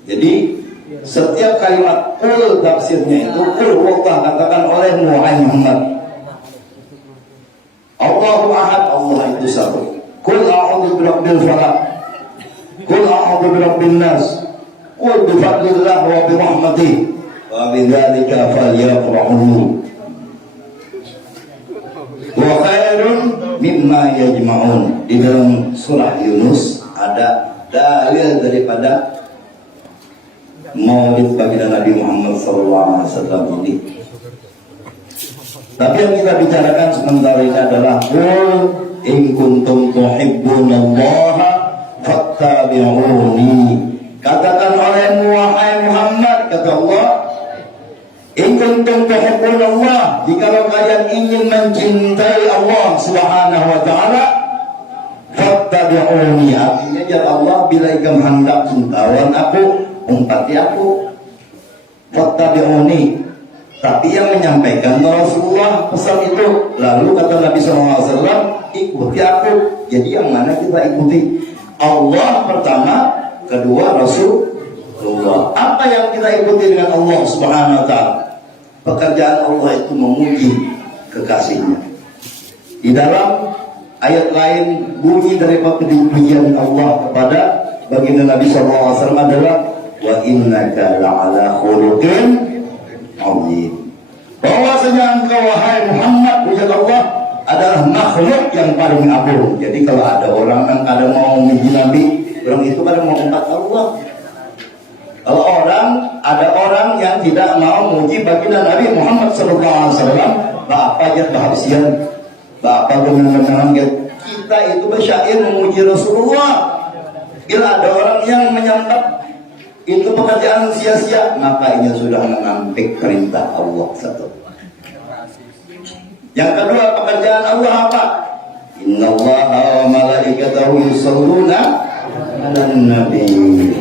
Jadi setiap kalimat qul tafsirnya itu qul Allah, katakan olehmu wahai Muhammad. Allahu ahad, Allah itu satu. Qul a'udzu birabbil falaq, qul a'udzu birabbin nas, qul bi fadlillah wa bi rahmatihi wa bidzalika falyafrahu wa khairun mimma yajma'un. Di dalam surah Yunus ada dalil daripada maulid baginda Nabi Muhammad SAW ini. Tapi yang kita bicarakan sementara ini adalah qul in kuntum tuhibbunallaha fattabi'uni, katakan olehmu wahai Muhammad, kata Allah, in kuntum tuhibbunallah, jikalau kalian ingin mencintai Allah Subhanahu wa taala, fattabi'uni, artinya ya Allah, bila ikam hendak cintawan aku, umpati aku, fattabi'uni. Tapi yang menyampaikan Rasulullah pesan itu, lalu kata Nabi SAW, ikuti aku. Jadi yang mana kita ikuti? Allah pertama, kedua Rasulullah. Apa yang kita ikuti dengan Allah Subhanahu wa taala? Pekerjaan Allah itu memuji kekasihnya. Di dalam ayat lain bunyi daripada pujian Allah kepada baginda Nabi SAW adalah wa innaka la'ala khuluqin azim. Bahwasanya engkau wahai Muhammad, ujar Allah, adalah makhluk yang paling agung. Jadi kalau ada orang yang kadang mau memuji Nabi, orang itu kadang mau empat Allah. Kalau ada orang yang tidak mau memuji baginda Nabi Muhammad SAW, apa aja bahasian, apa dengan kita itu bersyair memuji Rasulullah. Bila ada orang yang menyangka itu pekerjaan sia-sia, maka ini sudah menampik perintah Allah satu. Yang kedua, pekerjaan Allah apa? Innallaha wa malaikatahu yusholluna 'alan nabi.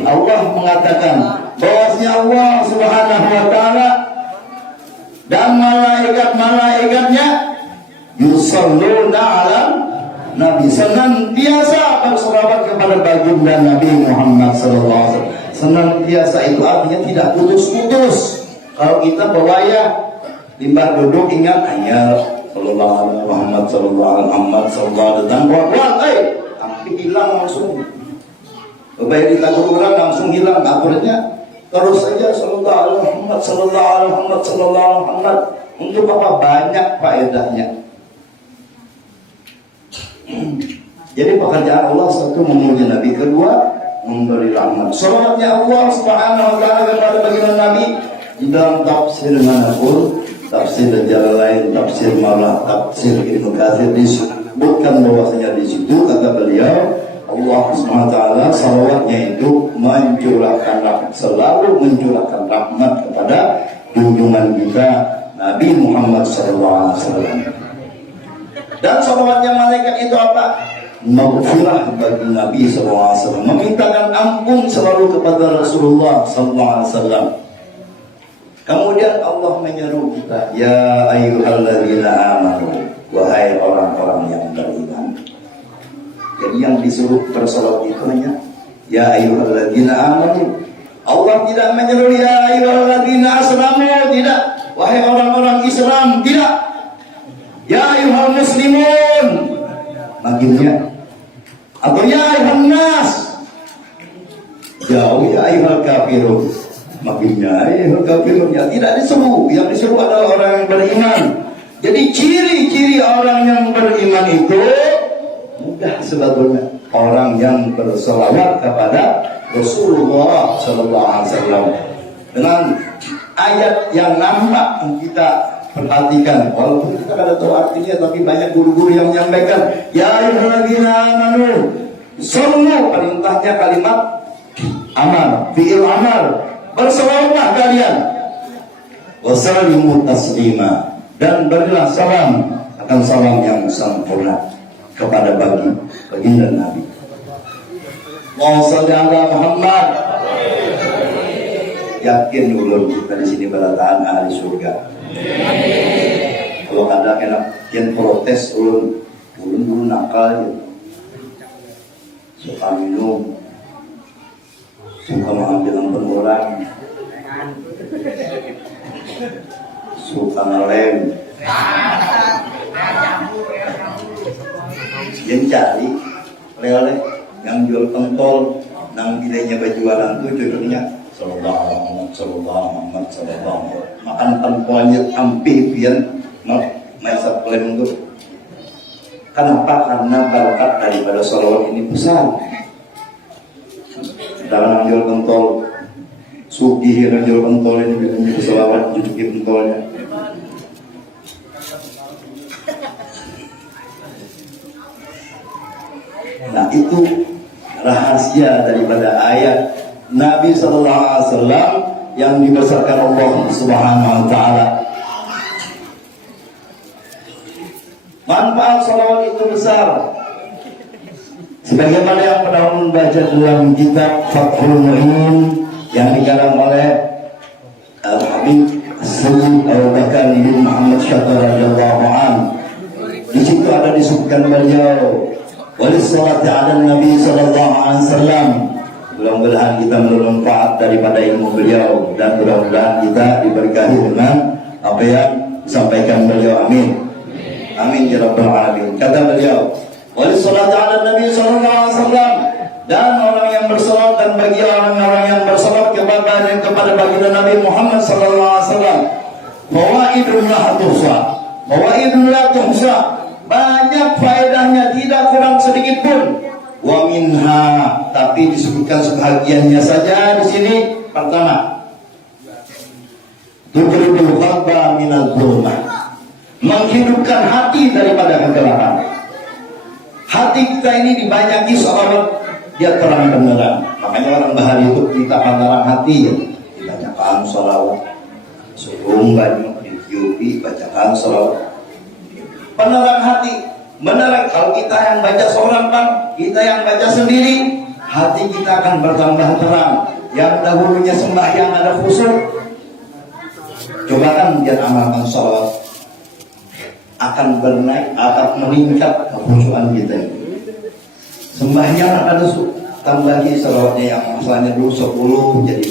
Allah mengatakan bahwasanya Allah Subhanahu wa taala dan malaikat-malaikatnya yusholluna 'alan nabi, senantiasa berselawat kepada baginda Nabi Muhammad sallallahu alaihi wasallam. Senantiasa itu artinya tidak putus-putus. Kalau kita berwayah limbah duduk ingat ayat sallallahu alaihi Muhammad sallallahu alaihi Muhammad sallallahu alaihi wasallam, tapi hilang langsung. Baik di lagu orang langsung hilang akhirnya. Terus saja sallallahu alaihi Muhammad sallallahu alaihi Muhammad sallallahu alaihi Muhammad. Untuk apa? Banyak faedahnya. Jadi pekerjaan Allah satu memuji Nabi, kedua memberi rahmat. Salawatnya Allah Subhanahu wa taala kepada baginda Nabi di dalam tafsir manapun, tafsir dan jalan lain, tafsir malah tafsir Ibnu Katsir disebutkan bahwasanya di situ kata beliau Allah SWT salawatnya itu selalu mencurahkan rahmat kepada junjungan kita Nabi Muhammad SAW. Dan salawatnya malaikat itu apa? Maghfirah bagi Nabi SAW, memintakan ampun selalu kepada Rasulullah SAW. Kemudian Allah menyeru kita, ya ayyuhalladzina amanu, wahai orang-orang yang beriman. Jadi yang disuruh bersolat itu hanya ya ayyuhalladzina amanu. Allah tidak menyeru ya ayyuhalladzina aslamu, tidak. Wahai orang-orang Islam, tidak. Ya ayyuhal muslimun, manggilnya. Atau ya ayyuhan nas, jauh ya ayyuhal kafirun, manggilnya ayyuhal kafirun. Ya tidak disuruh, yang disuruh adalah orang yang beriman. Jadi ciri-ciri orang yang beriman itu mudah sebetulnya, orang yang berselawat kepada Rasulullah SAW. Dengan ayat yang nampak kita perhatikan, walaupun kita kada tahu artinya, tapi banyak guru-guru yang menyampaikan ya ayyuhalladzina amanu, sallu, perintahnya kalimat amal, fi'il amal, berselawatlah kalian, wasallimu taslima, dan berilah salam akan salam yang sempurna kepada baginda Nabi. Allahumma shalli ala Muhammad. Yakin ulun kita di sini beratahan ahli surga. Kalau ada yang protes ulun dulu nakal ya. Suka minum, suka mengambil ampun orang, suka ngelem, yang cari lele yang jual pentol nang bilainya bajualan tuh judulnya sallallahu Muhammad makan pentolnya hampir biar masa klaim itu. Kenapa? Karena bakat daripada salawat ini besar. Dalam jual pentol sugih yang jual pentol ini bisa salawat jujuki pentolnya. Nah itu rahasia daripada ayat Nabi SAW yang dibesarkan Allah Subhanahu Wa Taala. Manfaat salawat itu besar. Sebagaimana yang pernah membaca dalam kitab Fathul Mu'in yang dikarang oleh Al-Habib Sayyid Abu Bakar bin Muhammad Syakir radhiyallahu anhu. Di situ ada disebutkan beliau walissalati ala Nabi sallallahu alaihi wasallam. Mudah-mudahan kita bermanfaat daripada ilmu beliau dan mudah-mudahan kita diberkahi dengan apa yang disampaikan beliau. Amin. Amin ya rabbal alamin. Kata beliau, walissalati ala Nabi sallallahu alaihi wasallam, dan orang yang bersalat dan bagi orang-orang yang bersalat kepada baginda Nabi Muhammad sallallahu alaihi wasallam, fawaidun la tuhsa. Fawaidun la tuhsa. Banyak faedahnya, tidak kurang sedikit pun. Wa minha, tapi disebutkan sebahagiannya saja di sini. Pertama, tukhrijul qalba minadh dhulmah, menghidupkan hati daripada kegelapan. Hati kita ini dibanyaki seorang dia terang benderang. Makanya orang bahari itu kita pandangan hati ya, dibacakan sholawat. Suruh banyak ditiupi bacakan sholawat. Penerang hati, menerang. Kalau kita yang baca seorang bang, kita yang baca sendiri, hati kita akan bertambah terang. Yang dahulunya sembahyang ada khusyuk, coba kan dia amalkan sholat, akan bernaik, akan meningkat kekhusyukan kita. Sembahyang ada tambahi sholawatnya yang asalnya dulu 10 jadi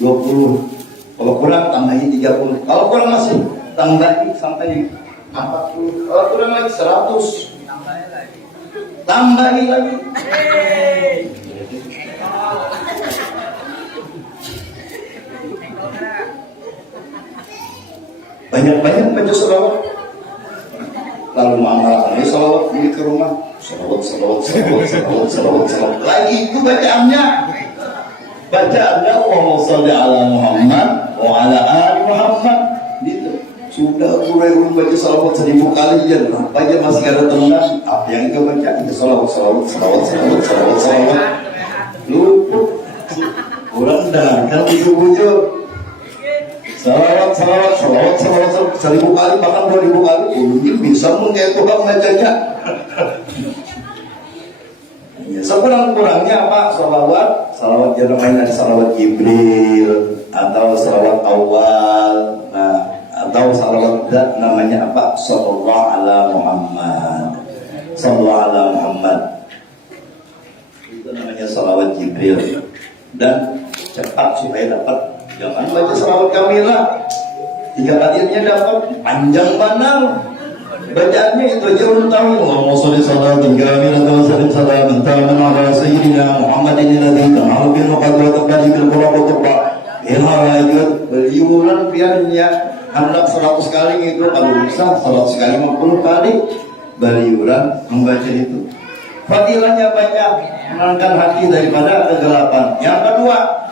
20. Kalau kurang tambahi 30. Kalau kurang masih tambahi sampai 40. Kalau kurang lagi 100. Tambahi lagi. Banyak-banyak baca sholawat. Lalu mengamalkan sholawat ini ke rumah. Sholawat. Lagi itu bacaannya. Allahumma sholli ala Muhammad wa ala ali Muhammad. Gitu. Sudah mulai baca salawat 1000 kali aja, apa aja masih ada tenang. Apa yang kau baca? Itu salawat. Luput. Orang dengarkan bujuk-bujuk. Salawat 1000 kali, bahkan 2000 kali. Ini bisa mengkayak Tuhan bacanya. Ya, sekurang-kurangnya apa? Salawat yang namanya salawat Jibril atau salawat awal. Nah, atau salawat namanya apa? Sallallahu ala Muhammad. Itu namanya salawat Jibril. Dan cepat supaya dapat. Jangan baca salawat kamilah 3 kalinya dapat, panjang benar bacaannya. Itu aja udah tahu. Allahumma sholli salatin kamilatan wa sallim salaman taman ala sayyidina Muhammadin alladzi ta'ala bil muqaddarat tadi bil qur'an beliuran piannya hendak 100 kali itu, kalau bisa 150 kali beliuran membaca itu. Fadilahnya banyak, menenangkan hati daripada kegelapan. Yang kedua,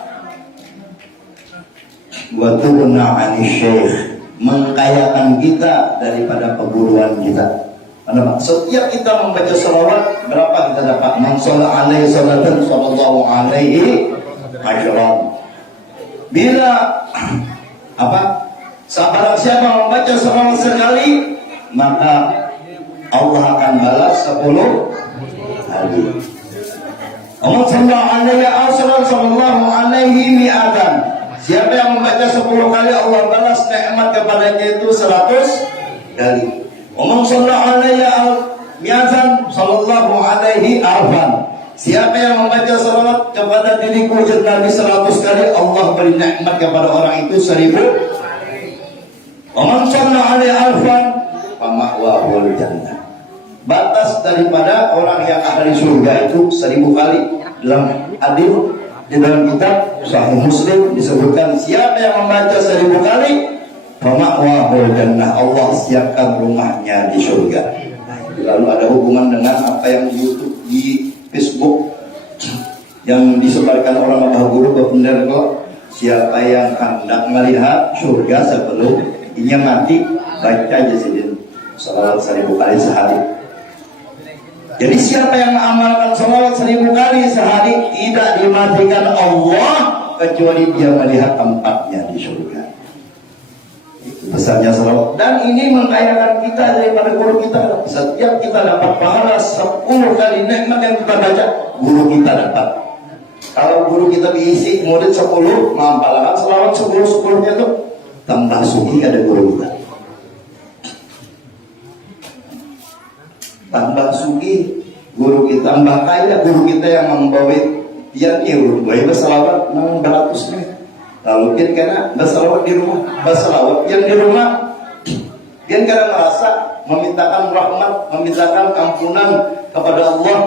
wa tughna 'ani syekh, mengkayakan kita daripada perguruan kita. Karena setiap kita membaca salawat, berapa kita dapat? Man shalla alaihi salatan sallallahu alaihi asyran. Bila sahabat siapa membaca salawat sekali, maka Allah akan balas 10 kali. Allah sallallahu alaihi mi'atan. Siapa yang membaca 10 kali, Allah balas nikmat kepadanya itu 100 kali. Umar sallallahu alaihi mi'atan sallallahu alaihi alfan. Siapa yang membaca salawat kepada diriku Nabi 100 kali, Allah beri nikmat kepada orang itu 1000. Umar sallallahu alaihi alfan fama'wahul jannah. Batas daripada orang yang ahli surga itu 1000 kali. Dalam hadis di dalam kitab Sahih Muslim disebutkan, siapa yang membaca 1000 kali, fama'wahul jannah, Allah siapkan rumahnya di surga. Lalu ada hubungan dengan apa yang di YouTube, di Facebook yang disebarkan orang Abah Guru Bapak kok, siapa yang hendak melihat surga sebelum ini mati, baca aja sih salawat 1000 kali sehari. Jadi siapa yang mengamalkan salawat 1000 kali sehari, tidak dimatikan Allah kecuali dia melihat tempatnya di surga. Itu besarnya salawat. Dan ini mengkayakan kita daripada guru kita. Setiap kita dapat pahala 10 kali nikmat yang kita baca, guru kita dapat. Kalau guru kita diisi murid 10, mengamalkan salawat 10-10-nya itu tambah suki ada guru kita. Tambah suki guru kita, tambah kaya guru kita yang membawa dia guru baik bersalawat 600 nih. Lalu kan karena bersalawat di rumah, bersalawat yang di rumah, dia karena merasa memintakan rahmat, memintakan ampunan kepada Allah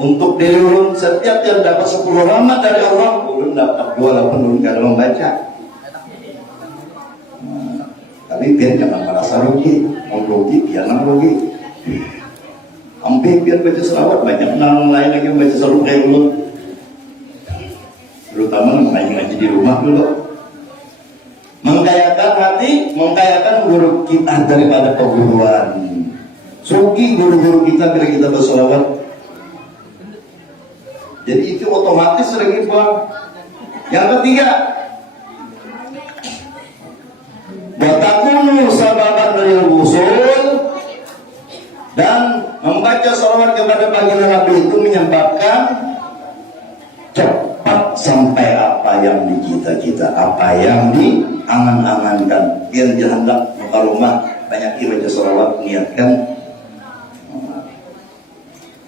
untuk diri ulun. Setiap yang dapat 10 rahmat dari Allah, ulun dapat 2 ulun karena membaca. Tapi biar jangan merasa rugi, mau rugi biar nang rugi. Hampir biar baca selawat, banyak nang lain lagi yang baca selawat kayak ulun. Terutama ngaji di rumah dulu. Mengkayakan hati, mengkayakan guru kita daripada perguruan. Suki guru-guru kita bila kita berselawat. Jadi itu otomatis lagi Bang. Yang ketiga, watakunu sababan dari usul, dan membaca salawat kepada baginda Nabi itu menyebabkan cepat sampai apa yang dicita-cita, apa yang diangan-angankan. Biar dihendak muka rumah banyak baca salawat, niatkan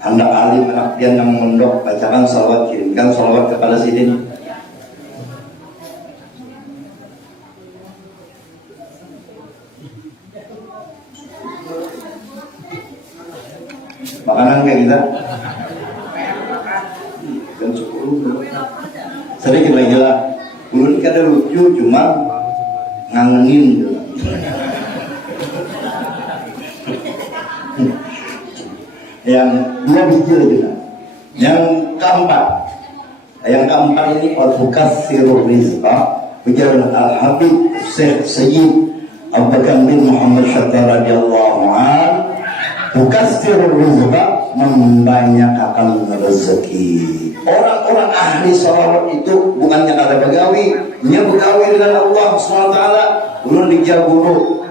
hendak alim anak dia yang mondok bacakan salawat, kirimkan salawat kepada sidin. Makanan kayak kita jam 10 sering gila-gila ulun kada lucu, cuma ngangenin yang 2 biji lagi. Yang keempat ini bukas sirul rizqa ujar Al-Habib Syekh Sayyid Abu Bakar bin Muhammad Syakir radhiyallahu an, tukassirur rizqa, membanyakkan rezeki. Orang-orang ahli salawat itu bukannya ada begawi, nya begawi dengan Allah SWT. Ulun dijak guru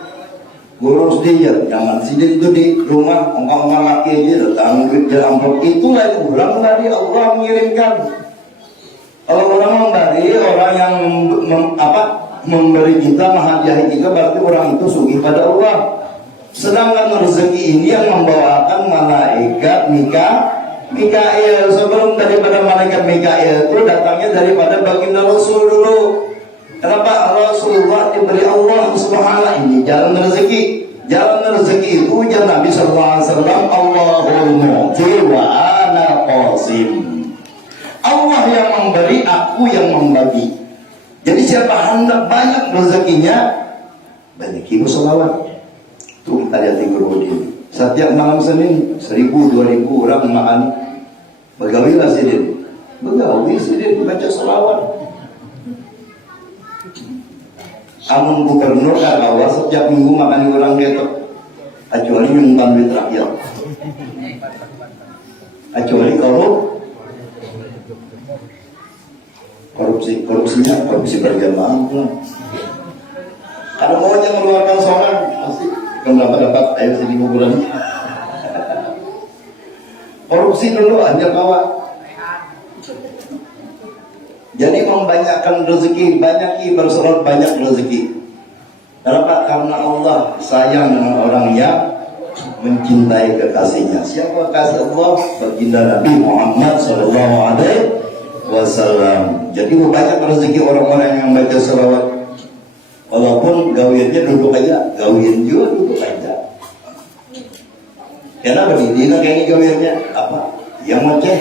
sedih zaman sidin itu di rumah orang laki aja datang duit amplop itu lah ulang dari Allah mengirimkan. Kalau orang memberi, orang yang memberi kita, menghadiahi kita, berarti orang itu sugih pada Allah. Sedangkan rezeki ini yang membawakan malaikat Mikail. Sebelum daripada malaikat Mikail itu datangnya daripada baginda Rasul dulu. Kenapa Rasulullah diberi Allah Subhanahu ini jalan rezeki? Jalan rezeki itu ujar Nabi sallallahu alaihi wasallam, Allahul mu'ti wa ana qasim. Allah yang memberi, aku yang membagi. Jadi siapa hendak banyak rezekinya, banyakin selawat. Tuh kita lihat di Kerumun. Setiap malam Senin 1.000 2.000 orang makan. Begawilah sidin. Begawi sidin baca selawat. Amun gubernur Kagawa setiap minggu makan orang ketok. Kecuali nyumbang duit rakyat. Kecuali korupsi berjamaah. Kalau mau yang mengeluarkan seorang pasti dapat air sini bulan. Korupsi dulu hanya kawan. Jadi membanyakkan rezeki, banyak bersolat banyak rezeki. Kenapa? Karena Allah sayang dengan orang yang mencintai kekasihnya. Siapa kasih Allah? Baginda Nabi Muhammad sallallahu alaihi wasallam. Jadi banyak rezeki orang-orang yang baca selawat. Walaupun gawiannya duduk aja, gawian juga duduk aja. Kenapa begini? Kayak ini gawiannya apa? Yang ngoceh.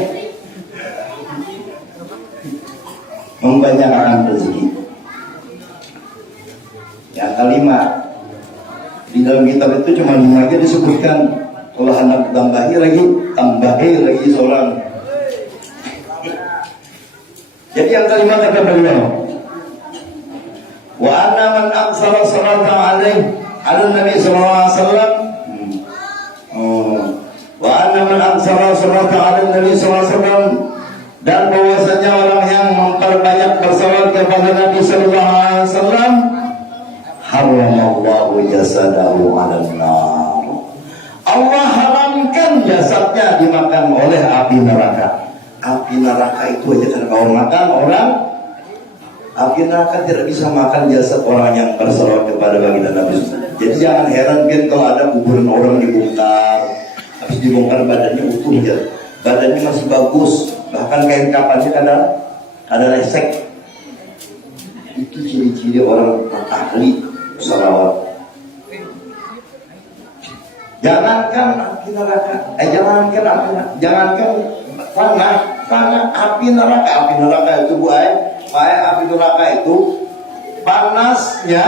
Membanyakkan rezeki. Yang kelima, di dalam kitab itu cuma 5 aja disebutkan. Kalau hendak tambahi lagi seorang. Jadi yang kelima kata beliau, wa anna man aqsara salata alaihi ala Nabi sallallahu alaihi wasallam. Wa anna man aqsara salata ala Nabi sallallahu alaihi wasallam, dan bahwasanya orang yang memperbanyak bersalat kepada Nabi sallallahu alaihi wasallam, haramallahu jasadahu 'alan nar. Allah haramkan jasadnya dimakan oleh api neraka. Api neraka itu aja kan kalau makan orang, api neraka tidak bisa makan jasad orang yang bersalawat kepada baginda Nabi. Jadi jangan heran kan kalau ada kuburan orang dibongkar, habis dibongkar badannya utuh ya, badannya masih bagus, bahkan kain kapannya ada resek. Itu ciri-ciri orang ahli salawat. Jangankan api neraka, jangankan panah api neraka itu api neraka itu panasnya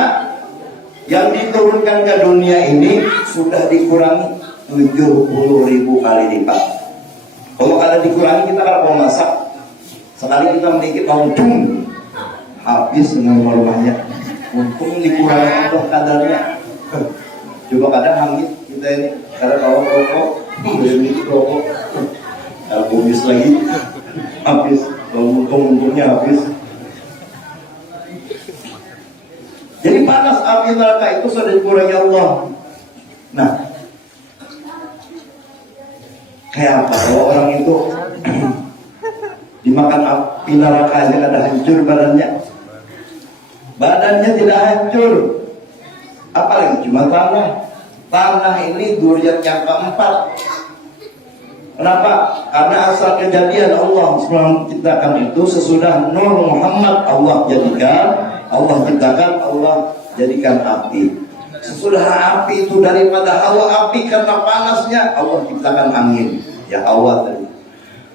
yang diturunkan ke dunia ini sudah dikurangi 70.000 kali lipat. Kalau ada dikurangi, kita kalau mau masak sekali kita sedikit langsung habis dengan rumahnya. Untung dikurangi untuk kadarnya. Coba kadang hamil kita ini kadang kalau rokok beli rokok habis lagi habis, kalau untungnya habis. Jadi panas api neraka itu sudah dikurangi Allah. Nah, kayak apa kalau orang itu dimakan api neraka aja kada hancur badannya tidak hancur, apalagi cuma tanah ini duriat yang keempat. Kenapa? Karena asal kejadian Allah sebelum menciptakan itu sesudah Nur Muhammad Allah ciptakan, Allah jadikan api. Sesudah api itu daripada hawa api karena panasnya Allah ciptakan angin. Ya hawa tadi.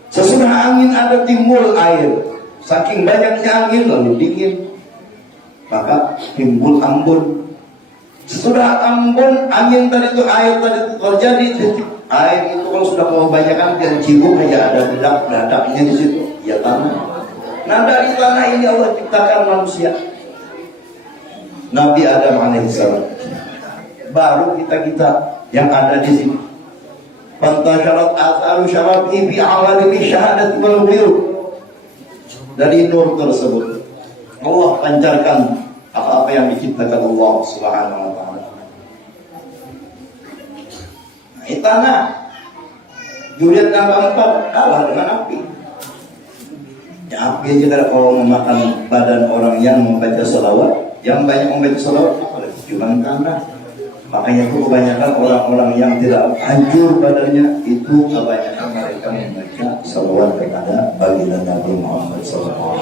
Sesudah angin ada timbul air. Saking banyaknya angin lalu dingin, maka timbul embun. Sesudah embun angin tadi itu air tadi itu terjadi. Air itu kalau sudah kebanyakan dan cibuk aja ada bedak-bedaknya di situ, ya tanah. Nah dari tanah ini Allah ciptakan manusia. Nabi Adam alaihissalam. Baru kita yang ada di sini. Fantasyarat atharu syarabi fi awalimi syahadati wal ghuyub. Dari nur tersebut Allah pancarkan apa-apa yang diciptakan Allah Subhanahu wa taala. Tanah Juliet tambah 4 kalah dengan api. Ya, api aja kalau memakan badan orang yang membaca salawat, yang banyak membaca salawat, cuma tanah. Makanya itu kebanyakan orang-orang yang tidak hancur badannya itu kebanyakan mereka membaca salawat kepada baginda Nabi Muhammad SAW.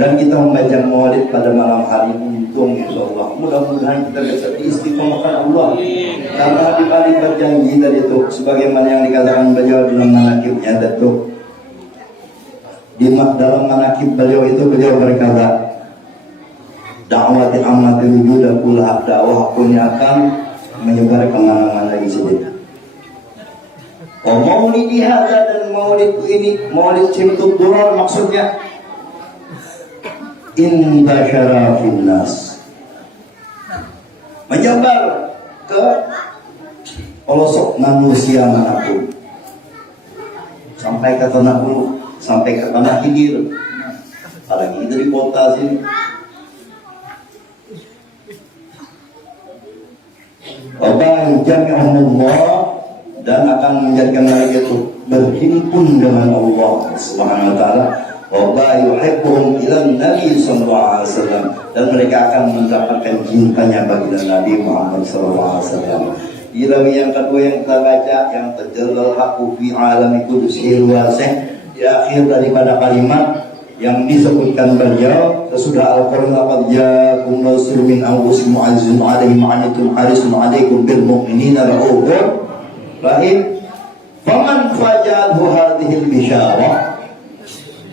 Dan kita membaca maulid pada malam hari untung insyaallah. Mudah-mudahan kita bisa diistiqomahkan Allah. Karena Habib Ali berjanji tadi itu sebagaimana yang dikatakan beliau dalam manaqibnya itu. Dalam manaqib beliau itu beliau berkata, dakwati amati wujuda kullah dakwah pun akan menyebar kemana-mana di sini. Maulid hadza dan maulid ini maulid Simtud Durar maksudnya intasyara fil nas, menyebar ke pelosok manusia manapun, sampai ke tanah Hulu, sampai ke tanah Hidir, apalagi dari kota sini. Wabahu jami'ahullah, dan akan menjadikan mereka itu berhimpun dengan Allah Subhanahu wa taala. Wa yuhibbuhum ila Nabi sallallahu alaihi wasallam, dan mereka akan mendapatkan cintanya baginda Nabi Muhammad sallallahu alaihi wasallam. Di rawi yang kedua yang kita baca, yang tajallal haqqu fi alami qudusil wasih, di akhir daripada kalimat yang disebutkan beliau sesudah Al-Qur'an, laqad ja'akum rasulun min anfusikum azizun 'alaihi ma 'anittum harisun 'alaikum bil mu'minina ra'ufur rahim. Faman faja'athu hadhihi al-bisyarah,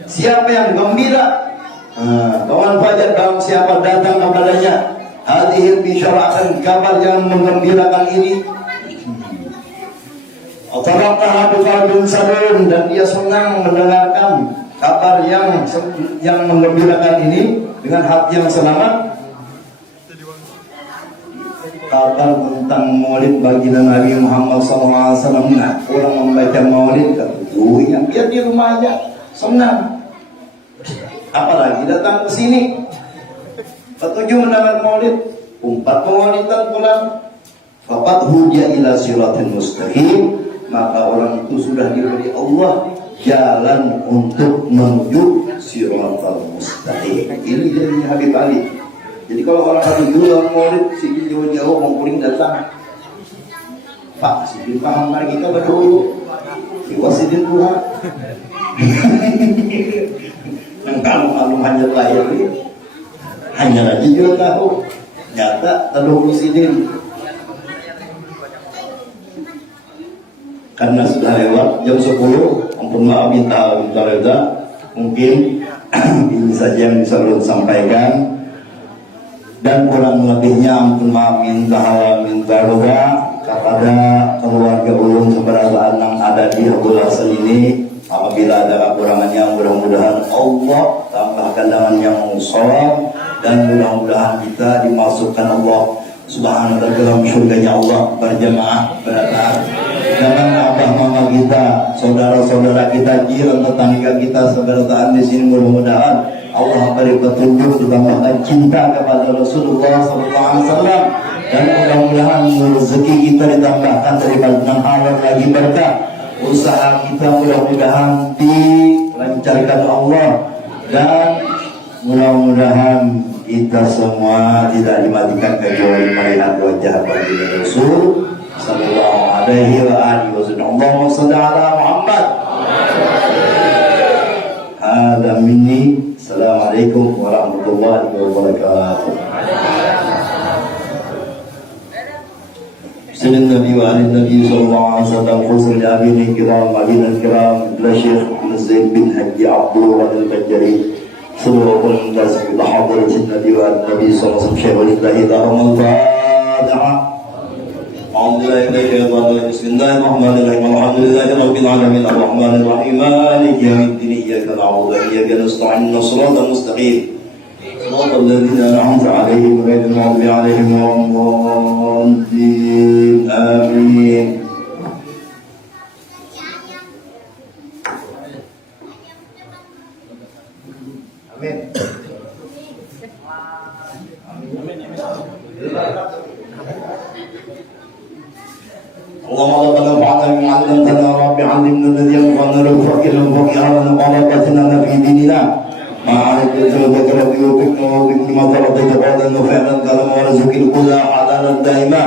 siapa yang gembira, kawan fajar dalam siapa datang kepadanya hadhil bisyara'atan, kabar yang menggembirakan ini, ataraqaha biqalbin salim, dan dia senang mendengarkan kabar yang menggembirakan ini dengan hati yang selamat. Kabar tentang maulid baginda Nabi Muhammad SAW, nah, orang membaca maulid yang biar di rumah aja senang, apalagi datang ke sini ketujuh mendengar maulid, umpat maulidan pulang, fakat hujah ila siratin mustaqim, maka orang itu sudah diberi Allah jalan untuk menuju siratal mustaqim. Ini dari Habib Ali. Jadi kalau orang hari dulu maulid sini jauh-jauh mau kuring datang, Pak sidin paham lagi kita berdulu iwasidin Tuhan. Kalau hanya lahir hanya aja juga tahu nyata tahu sidin. Karena sudah lewat jam 10, ampun maaf minta reda, mungkin ini saja yang bisa belum sampaikan, dan kurang lebihnya ampun maaf minta doa kepada keluarga ulun seberapa yang ada di Abdul Hasan ini. Apabila ada kekurangannya, mudah-mudahan Allah tambahkan dengan yang shawab, dan mudah-mudahan kita dimasukkan Allah Subhanahu wa taala dalam surganya Allah berjamaah berataat. Jangan abah mama kita, saudara-saudara kita, jiran tetangga kita, saudara di sini, mudah-mudahan Allah beri petunjuk, ditambahkan cinta kepada Rasulullah SAW, dan mudah-mudahan rezeki kita ditambahkan daripada enam halal lagi berkah. Usaha kita mudah-mudahan dilancarkan Allah, dan mudah-mudahan kita semua tidak dimatikan kecuali melihat wajah baginda Rasul sallallahu alaihi wa alihi wasallam. Allahumma shalli ala Muhammad. Hada minni. Assalamualaikum warahmatullahi wabarakatuh. Sayyidina Nabi wa ali Nabi sallallahu alaihi wasallam, khusus abini kiram, abina kiram, la Syekh Zaid bin Haji Abdul Al-Bajari, seluruh tasbih hadirin Nabi wa Nabi sallallahu alaihi wasallam, Syekh Walillahi Al-Fatiha. Bismillahirrahmanirrahim. Alhamdulillahi rabbil alamin, arrahmanir rahim, maliki yaumiddin, iyyaka na'budu wa iyyaka nasta'in, shiratal mustaqim. صراط الذين أنعمت عليهم غير المغضوب عليهم ولا الضالين آمين. اللهم لقد نفعنا بما علمتنا رب علمنا الذي ينفعنا وفقنا وفقنا وقربتنا في ديننا ما علمت وذكر بيوتك وبك ما ترضيت قولا وفعلا كلام ورزق الكل حلالا دائما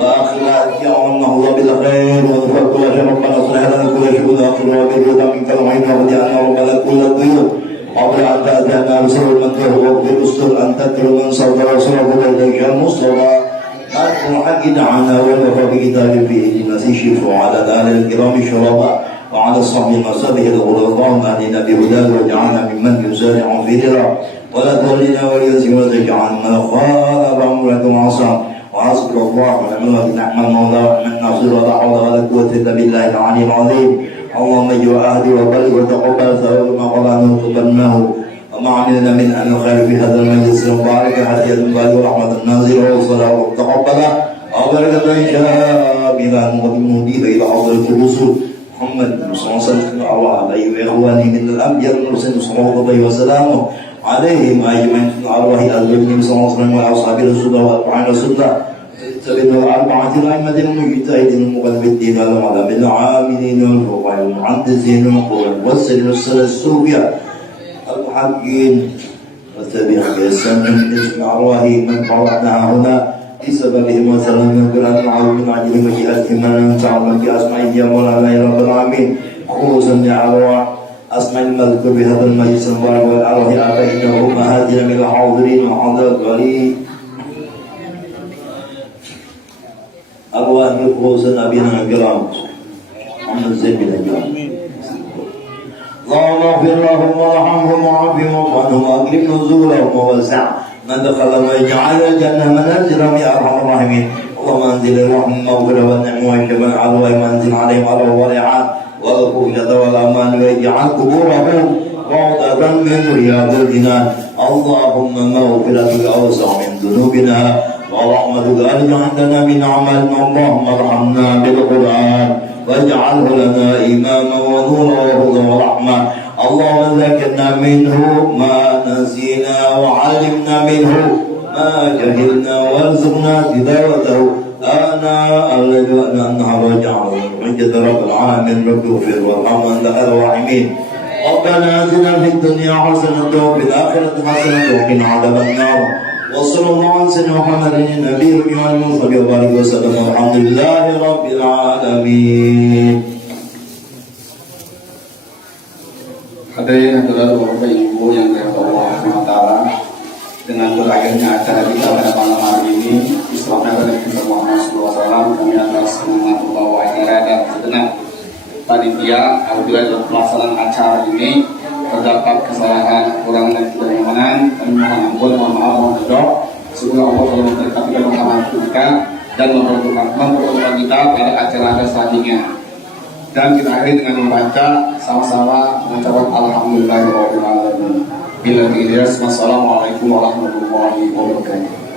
واخرنا يا الله بالخير وذكرت وجه ربنا اصلح لنا كل شؤون اخرنا وبالرضا منك العين وبدعنا ربنا كل الضيوف قبل ان تاتينا رسول من تهوى بالاسطر ان تتلو من صوت رسوله اليك المصطفى المحقد عنا والوفاء بكتاب فيه المسيح شفوا على الآل الكرام الشرفاء وعلى الصحب المصابه الغرضاء أهلنا بهداه واجعلنا ممن يسارع في رضا ولا تولنا وليزم ولا تجعل من خالف أمرك وعصى وحسبك الله ونعم الوكيل نعم المولى ونعم الناصر ولا حول ولا قوة إلا بالله العلي العظيم. اللهم اجعل أهدي وبلغ وتقبل ثواب ما قرأناه وتقبلناه وما عملنا من أن الخير في هذا المجلس المبارك حتى الله ورحمة النازل والصلاة والتقبل وبركة إنشاء بلا مدي إلى حضرة الرسل محمد صلى الله عليه وسلم عليه وإخوانه من الأنبياء والمرسلين صلى الله عليه وسلم عليهم أجمعين أرواح النبي صلى الله عليه وسلم وأصحاب رسول الله وأتباع رسول الله تبين الأربعة الأئمة المجتهدين المقلدين والعلماء العاملين والفقهاء المحدثين والسلف والسلف السورية المحققين وتبع بإحسان من اسم أرواح من فرحنا هنا بسببهم وسلم من القرآن العظيم من عجل وجهتهم من تعلم بأسمائهم يا مولانا يا رب العالمين خصوصا لأرواح أسماء المذكور بهذا المجلس المبارك والأرواح آبائنا وأمهاتنا من الحاضرين وحضرات غريب أرواح خصوصا أبينا الكرام محمد زين بن الكرام اللهم اغفر لهم وارحمهم وعافهم وعنهم واكرم نزولهم ووسع مدخل واجعل الجنه منازلهم يا ارحم الراحمين. اللهم انزل الرحمه المغفره والنعم والشفاء على وانزل عليهم الروح والريحان والخشيه والامان واجعل قبورهم روضه من رياض الجنان. اللهم مغفرتك اوسع من ذنوبنا ورحمتك ارجع عندنا من اعمالنا. اللهم ارحمنا بالقران واجعله لنا إماما ونورا وهدى ورحمة. اللهم ذكرنا منه ما نسينا وعلمنا منه ما جهلنا وارزقنا تلاوته آناء الليل وآناء النهار واجعله حجة رب العالمين. رب اغفر وارحم أنت خير الراحمين. ربنا آتنا في الدنيا حسنة وفي الآخرة حسنة وقنا عذاب النار. وصلى الله على سيدنا محمد النبي المرسل وبارك وسلم والحمد لله رب العالمين. Hadirin adalah Bapak Ibu yang dirahmati Allah SWT. Dengan berakhirnya acara kita pada malam hari ini, Islamnya pada Nabi Muhammad SAW, kami atas nama Allah dan segenap panitia apabila dalam pelaksanaan acara ini terdapat kesalahan, kekurangan dan ketidaknyamanan, kami mohon ampun, mohon maaf, mohon doa. Semoga Allah telah memberkati dan mengampunikan dan mempertemukan kita pada acara selanjutnya. Dan kita akhiri dengan membaca sama-sama mengucapkan alhamdulillahirobbilalamin. Bila Wassalamualaikum warahmatullahi wabarakatuh.